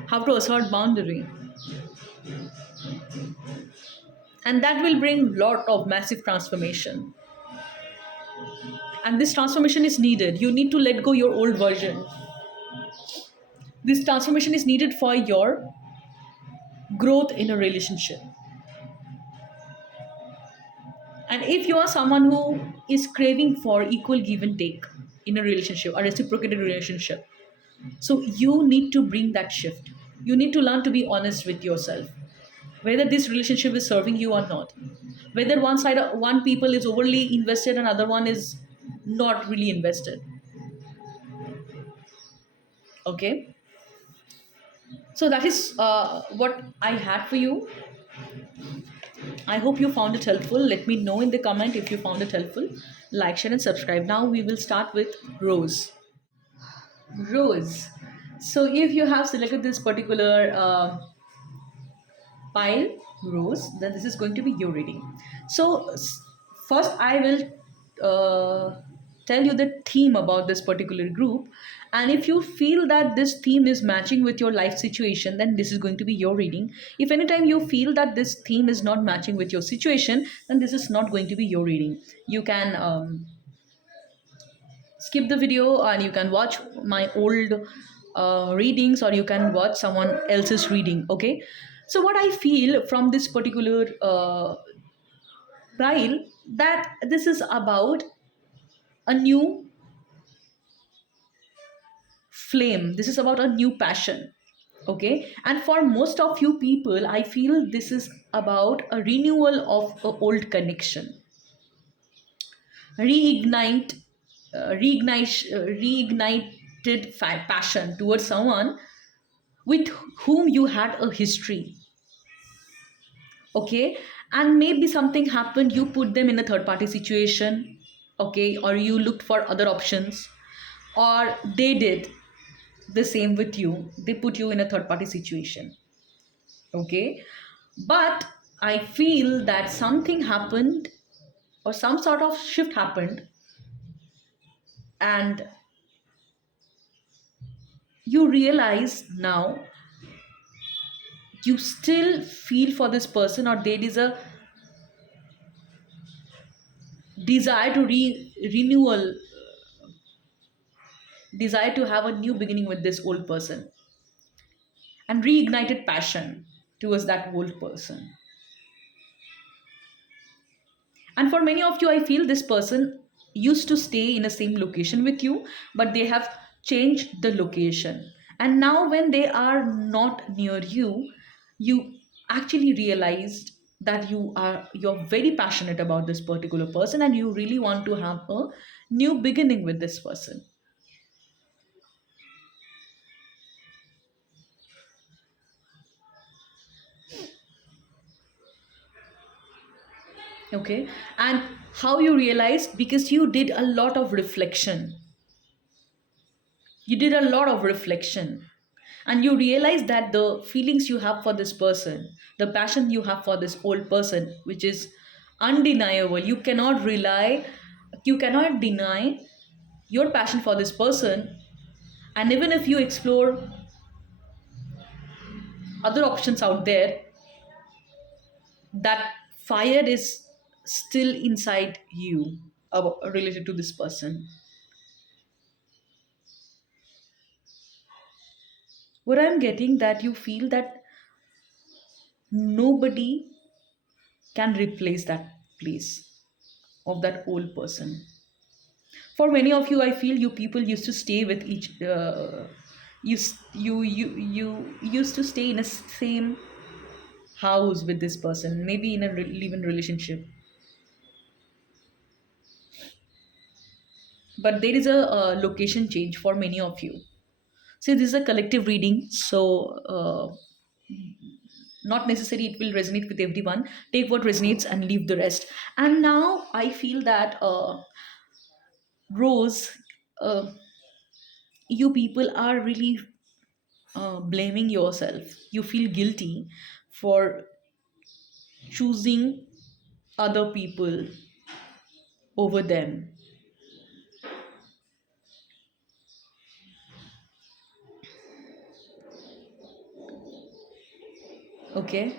how to assert boundary, and that will bring lot of massive transformation. And this transformation is needed. You need to let go your old version. This transformation is needed for your growth in a relationship. And if you are someone who is craving for equal give and take in a relationship, a reciprocated relationship, so you need to bring that shift. You need to learn to be honest with yourself, whether this relationship is serving you or not. Whether one people is overly invested and other one is not really invested. Okay. So that is what I had for you. I hope you found it helpful. Let me know in the comment if you found it helpful. Like, share, and subscribe. Now we will start with Rose. Rose. So if you have selected this particular pile, Rose, then this is going to be your reading. So first I will tell you the theme about this particular group. And if you feel that this theme is matching with your life situation, then this is going to be your reading. If anytime you feel that this theme is not matching with your situation, then this is not going to be your reading. You can skip the video and you can watch my old readings, or you can watch someone else's reading. Okay, so what I feel from this particular pile, that this is about a new flame, this is about a new passion. Okay, and for most of you people, I feel this is about a renewal of an old connection, reignite reignited passion towards someone with whom you had a history. Okay, and maybe something happened, you put them in a third party situation. Okay, or you looked for other options, or they did the same with you, they put you in a third party situation. Okay, but I feel that something happened, or some sort of shift happened, and you realize now you still feel for this person, or there is a desire to renewal, desire to have a new beginning with this old person, and reignited passion towards that old person. And for many of you, I feel this person used to stay in the same location with you, but they have changed the location, and now when they are not near you, you actually realized that you're very passionate about this particular person, and you really want to have a new beginning with this person. Okay, and how you realized, because you did a lot of reflection. You did a lot of reflection, and you realize that the feelings you have for this person, the passion you have for this old person, which is undeniable, you cannot deny your passion for this person. And even if you explore other options out there, that fire is still inside you related to this person. What I'm getting, that you feel that nobody can replace that place of that old person. For many of you, I feel you people used to stay with each you used to stay in a same house with this person, maybe in a live-in relationship. But there is a location change for many of you. See, this is a collective reading, so not necessary it will resonate with everyone. Take what resonates and leave the rest. And now I feel that Rose, uh, you people are really blaming yourself. You feel guilty for choosing other people over them. Okay,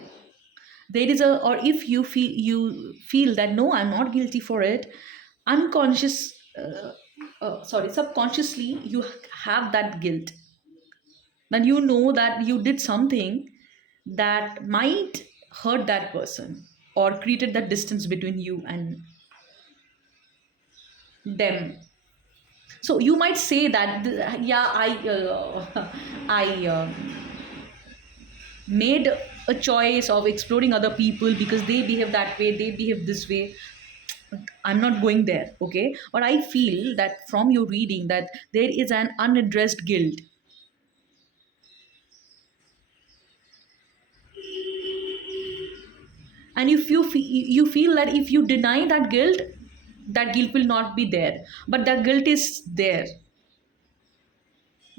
there is a, or if you feel that no, I'm not guilty for it, unconscious sorry, subconsciously you have that guilt. Then you know that you did something that might hurt that person or created that distance between you and them. So you might say that yeah, I made a choice of exploring other people because they behave that way, they behave this way. I'm not going there, okay? But I feel that from your reading that there is an unaddressed guilt. And if you feel that if you deny that guilt, that guilt will not be there, but that guilt is there.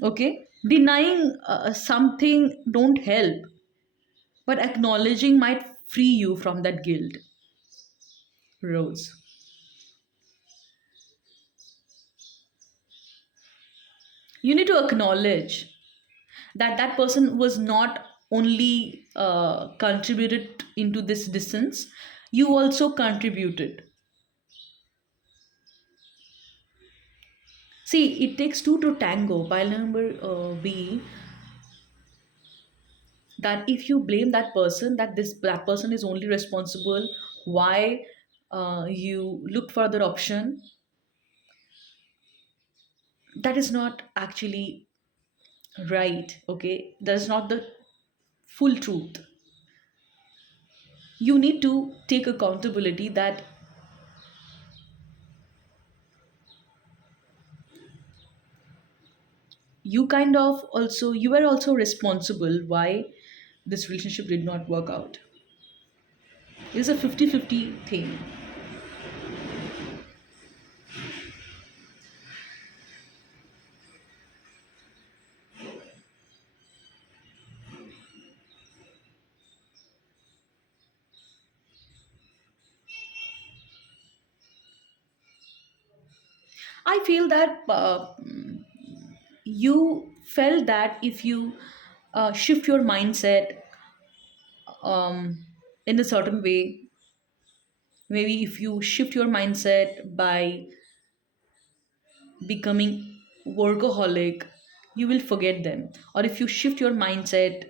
Okay, denying something don't help, but acknowledging might free you from that guilt. Rose, you need to acknowledge that that person was not only contributed into this distance, you also contributed. See, it takes two to tango. Pile number B, that if you blame that person, that that person is only responsible, why you looked for other option, that is not actually right. Okay, that's not the full truth. You need to take accountability that you kind of also, you were also responsible why this relationship did not work out. It's a 50-50 thing. I feel that you felt that if you shift your mindset in a certain way, maybe if you shift your mindset by becoming workaholic, you will forget them. Or if you shift your mindset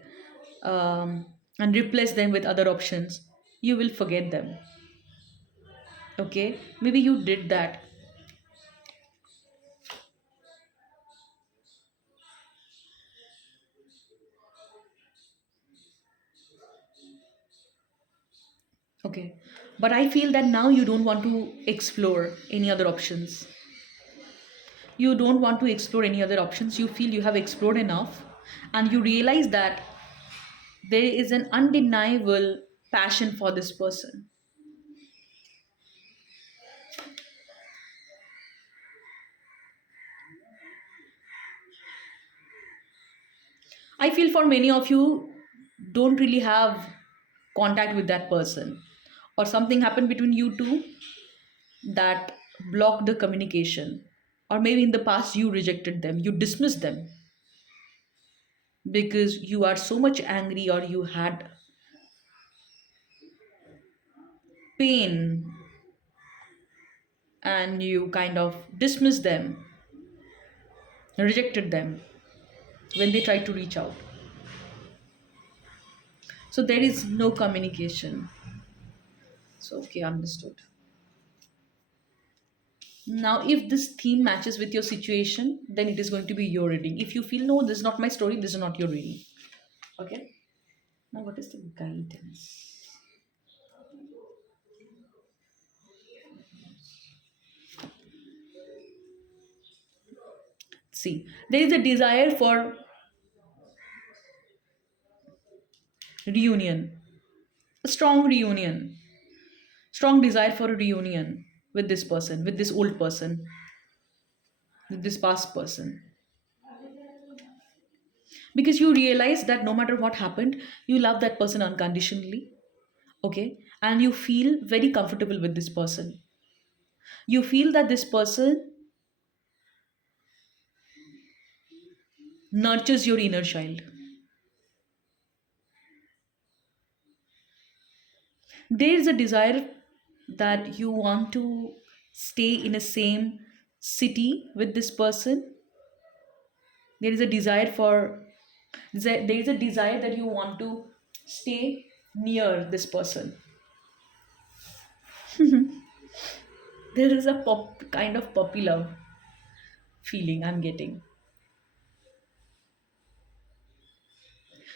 and replace them with other options, you will forget them. Okay, maybe you did that. Okay, but I feel that now you don't want to explore any other options. You don't want to explore any other options. You feel you have explored enough, and you realize that there is an undeniable passion for this person. I feel for many of you don't really have contact with that person, or something happened between you two that blocked the communication, or maybe in the past you rejected them, you dismissed them because you are so much angry, or you had pain, and you kind of dismissed them, rejected them when they tried to reach out. So there is no communication. So okay, understood. Now, if this theme matches with your situation, then it is going to be your reading. If you feel no, this is not my story, this is not your reading. Okay. Now, what is the guidance? See, there is a desire for reunion, a strong reunion, strong desire for a reunion with this person, with this old person, with this past person. Because you realize that no matter what happened, you love that person unconditionally. Okay. And you feel very comfortable with this person. You feel that this person nurtures your inner child. There is a desire that you want to stay in a same city with this person. There is a desire for, there is a desire that you want to stay near this person. There is a kind of puppy love feeling I'm getting.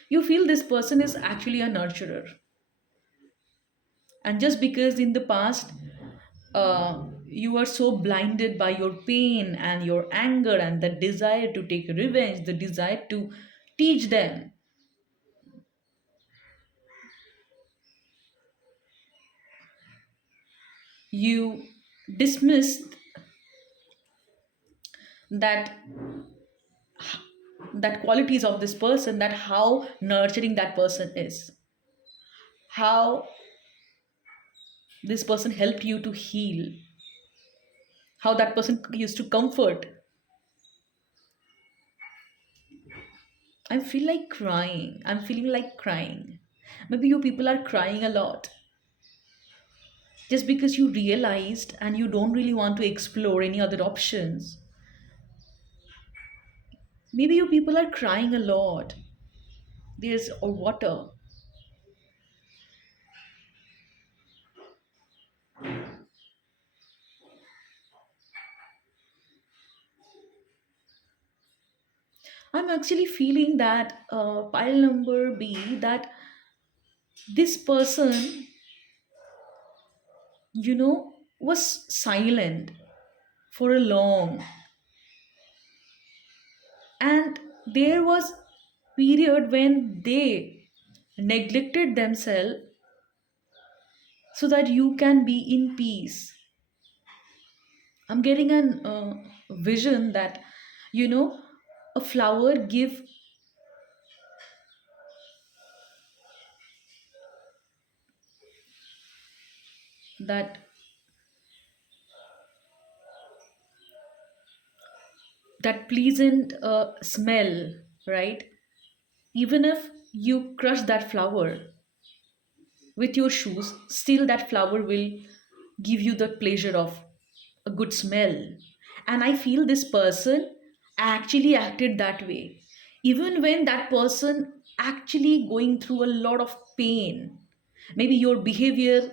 You feel this person is actually a nurturer, and just because in the past you were so blinded by your pain and your anger and the desire to take revenge, the desire to teach them, you dismissed that qualities of this person, that how nurturing that person is, how this person helped you to heal, how that person used to comfort. I feel like crying. I'm feeling like crying. Maybe you people are crying a lot just because you realized and you don't really want to explore any other options. Maybe you people are crying a lot. There's a water. I'm actually feeling that pile number B, that this person, was silent for a long, and there was period when they neglected themselves so that you can be in peace. I'm getting an vision that, you know a flower give that pleasant smell, right? Even if you crush that flower with your shoes, still that flower will give you the pleasure of a good smell. And I feel this person actually acted that way, even when that person actually going through a lot of pain. Maybe your behavior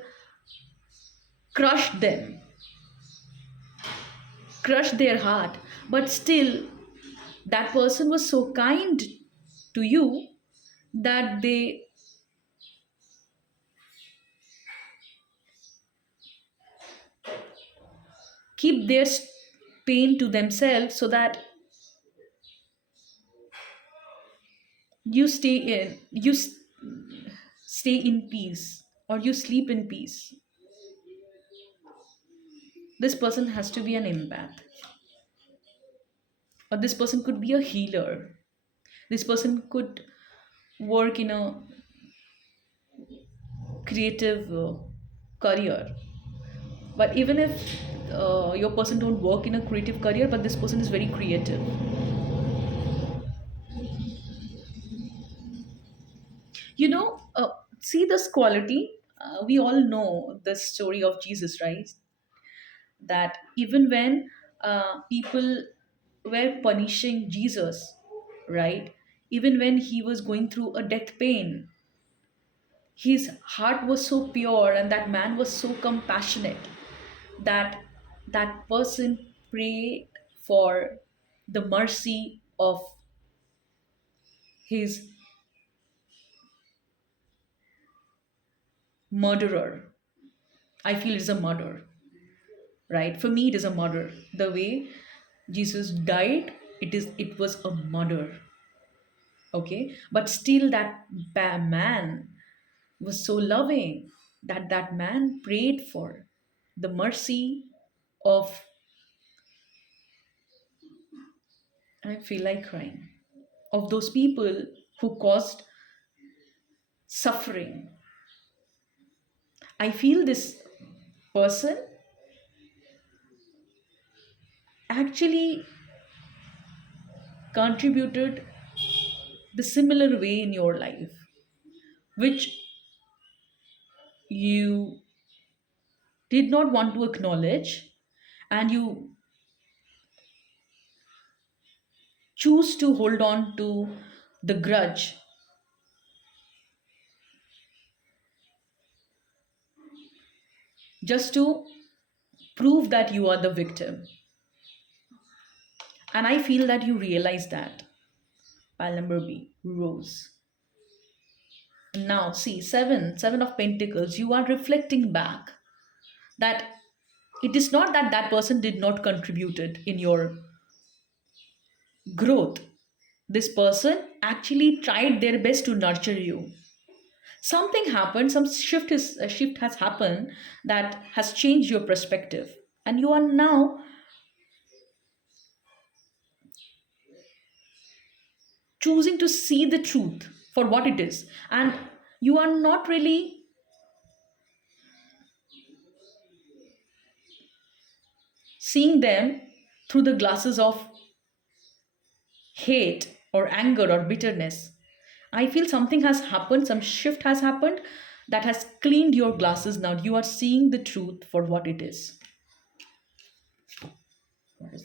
crushed them, crushed their heart, but still that person was so kind to you that they keep their pain to themselves, so that you stay in peace, or you sleep in peace. This person has to be an empath, or this person could be a healer. This person could work in a creative career. But even if your person don't work in a creative career, but this person is very creative. See this quality. We all know the story of Jesus, right? That even when people were punishing Jesus, right? Even when he was going through a death pain, his heart was so pure and that man was so compassionate that that person prayed for the mercy of his murderer. I feel it's a murder, right? For me, it is a murder. The way Jesus died, it was a murder. Okay, but still that man was so loving that that man prayed for the mercy of, I feel like crying, of those people who caused suffering. I feel this person actually contributed the similar way in your life, which you did not want to acknowledge, and you choose to hold on to the grudge just to prove that you are the victim. And I feel that you realize that. Pile number B, Rose. Now, see, seven of Pentacles, you are reflecting back that it is not that that person did not contributed in your growth. This person actually tried their best to nurture you. Something happened, some shift is a shift has happened that has changed your perspective, and you are now choosing to see the truth for what it is, and you are not really seeing them through the glasses of hate or anger or bitterness. I feel something has happened, some shift has happened that has cleaned your glasses. Now you are seeing the truth for what it is. What is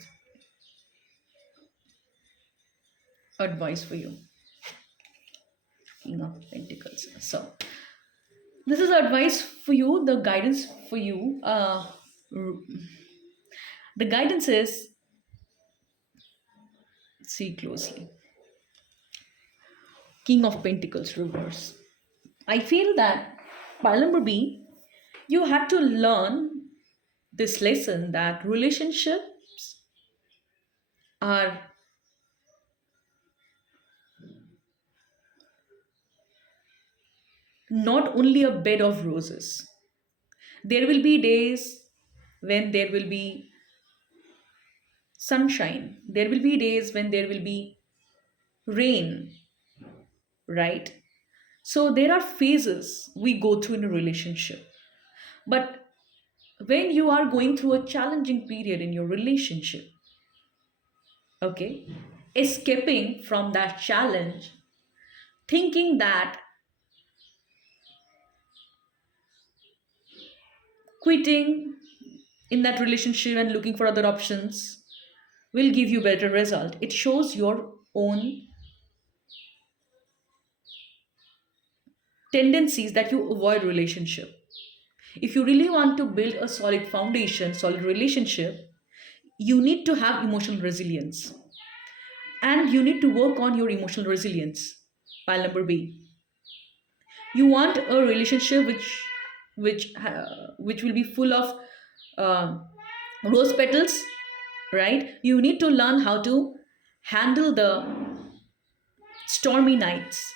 advice for you? King of Pentacles. So this is advice for you, the guidance for you. The guidance is, see closely. King of Pentacles reverse. I feel that pile number B, you had to learn this lesson that relationships are not only a bed of roses. There will be days when there will be sunshine. There will be days when there will be rain, right? So there are phases we go through in a relationship. But when you are going through a challenging period in your relationship, okay, escaping from that challenge, thinking that quitting in that relationship and looking for other options will give you better result, it shows your own tendencies that you avoid relationship. If you really want to build a solid foundation, solid relationship, you need to have emotional resilience, and you need to work on your emotional resilience. Pile number B, you want a relationship which will be full of uh, rose petals, right? You need to learn how to handle the stormy nights.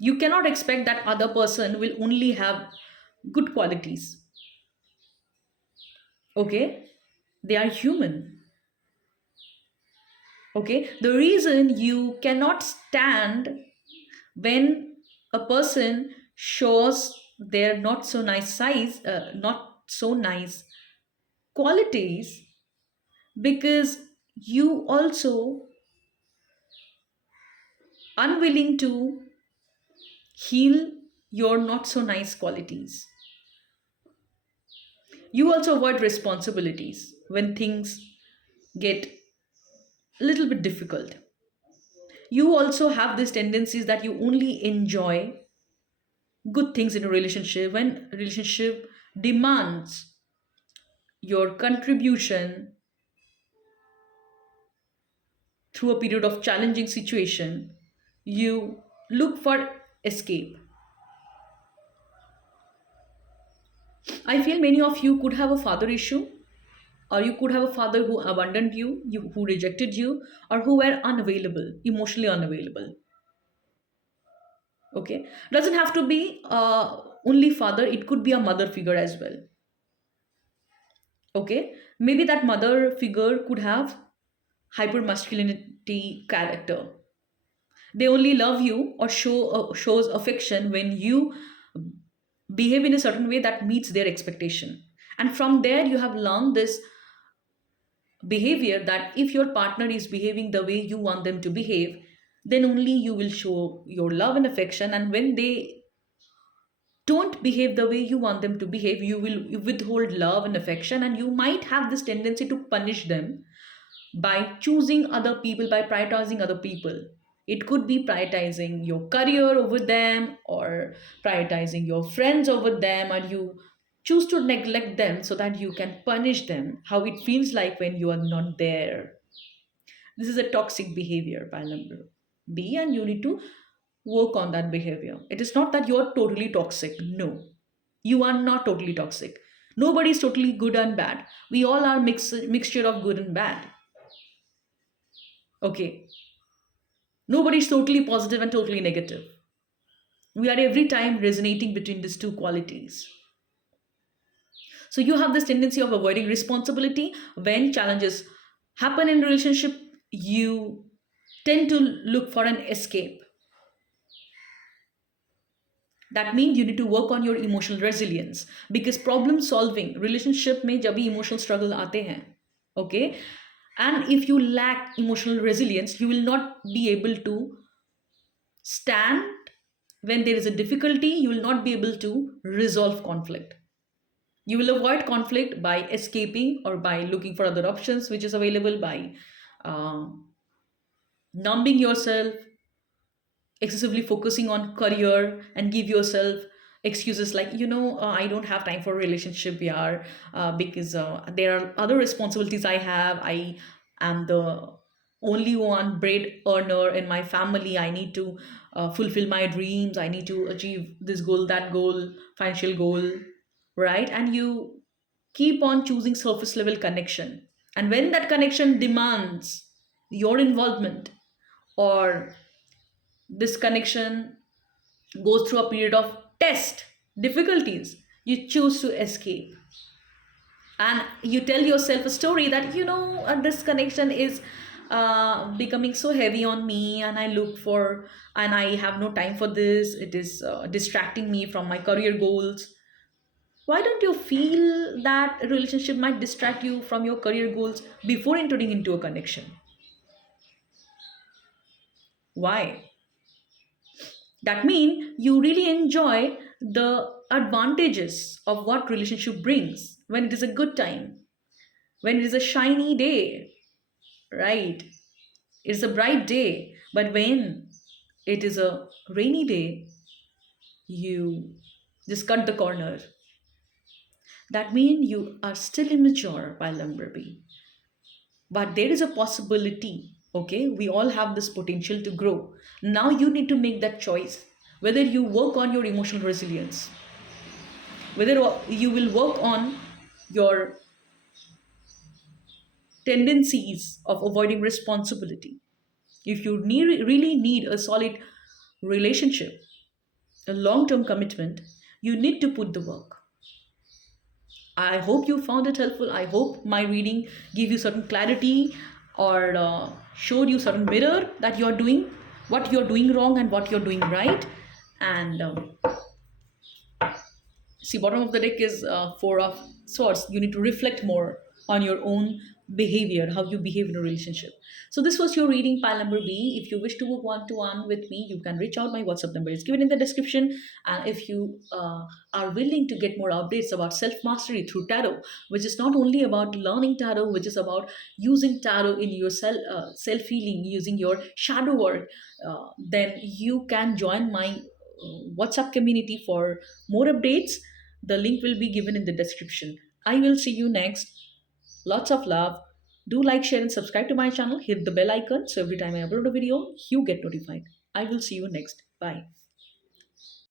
You cannot expect that other person will only have good qualities. Okay, they are human. Okay, the reason you cannot stand when a person shows their not so nice size, not so nice qualities, because you also unwilling to heal your not so nice qualities. You also avoid responsibilities when things get a little bit difficult. You also have these tendencies that you only enjoy good things in a relationship when relationship demands your contribution through a period of challenging situation. You look for escape. I feel many of you could have a father issue, or you could have a father who abandoned you, who rejected you, or who were unavailable, emotionally unavailable. Okay, doesn't have to be only father, it could be a mother figure as well. Okay, maybe that mother figure could have hyper masculinity character. They only love you or shows affection when you behave in a certain way that meets their expectation, and from there you have learned this behavior that if your partner is behaving the way you want them to behave, then only you will show your love and affection, and when they don't behave the way you want them to behave, you will withhold love and affection, and you might have this tendency to punish them by choosing other people, by prioritizing other people. It could be prioritizing your career over them, or prioritizing your friends over them, and you choose to neglect them so that you can punish them. How it feels like when you are not there. This is a toxic behavior by number B, and you need to work on that behavior. It is not that you are totally toxic. No, you are not totally toxic. Nobody is totally good and bad. We all are mixture of good and bad. Okay, nobody is totally positive and totally negative. We are every time resonating between these two qualities. So you have this tendency of avoiding responsibility when challenges happen in relationship. You tend to look for an escape. That means you need to work on your emotional resilience, because problem solving relationship में जब भी emotional struggle आते हैं, okay, and if you lack emotional resilience, you will not be able to stand when there is a difficulty. You will not be able to resolve conflict. You will avoid conflict by escaping or by looking for other options which is available, by uh, numbing yourself, excessively focusing on career, and give yourself excuses like, I don't have time for a relationship, yeah, because there are other responsibilities I have. I am the only one bread earner in my family. I need to fulfill my dreams. I need to achieve this goal, that goal, financial goal, right? And you keep on choosing surface level connection, and when that connection demands your involvement, or this connection goes through a period of test difficulties, you choose to escape, and you tell yourself a story that, this connection is becoming so heavy on me, and I look for, and I have no time for this. It is distracting me from my career goals. Why don't you feel that a relationship might distract you from your career goals before entering into a connection? Why? That means you really enjoy the advantages of what relationship brings when it is a good time, when it is a shiny day, right? It's a bright day. But when it is a rainy day, you just cut the corner. That means you are still immature by Lumberby. But there is a possibility, okay? We all have this potential to grow. Now you need to make that choice, whether you work on your emotional resilience, whether you will work on your tendencies of avoiding responsibility. If you really need a solid relationship, a long term commitment, you need to put the work. I hope you found it helpful. I hope my reading gave you certain clarity or showed you certain mirror that you're doing, what you're doing wrong and what you're doing right. And see, bottom of the deck is four of swords. You need to reflect more on your own behavior, how you behave in a relationship. So this was your reading, pile number B. If you wish to work one-to-one with me, you can reach out. My WhatsApp number is given in the description. And if you are willing to get more updates about self-mastery through tarot, which is not only about learning tarot, which is about using tarot in your self-healing, using your shadow work, then you can join my WhatsApp community for more updates. The link will be given in the description. I will see you next. Lots of love. Do like, share, and subscribe to my channel. Hit the bell icon so every time I upload a video, you get notified. I will see you next. Bye.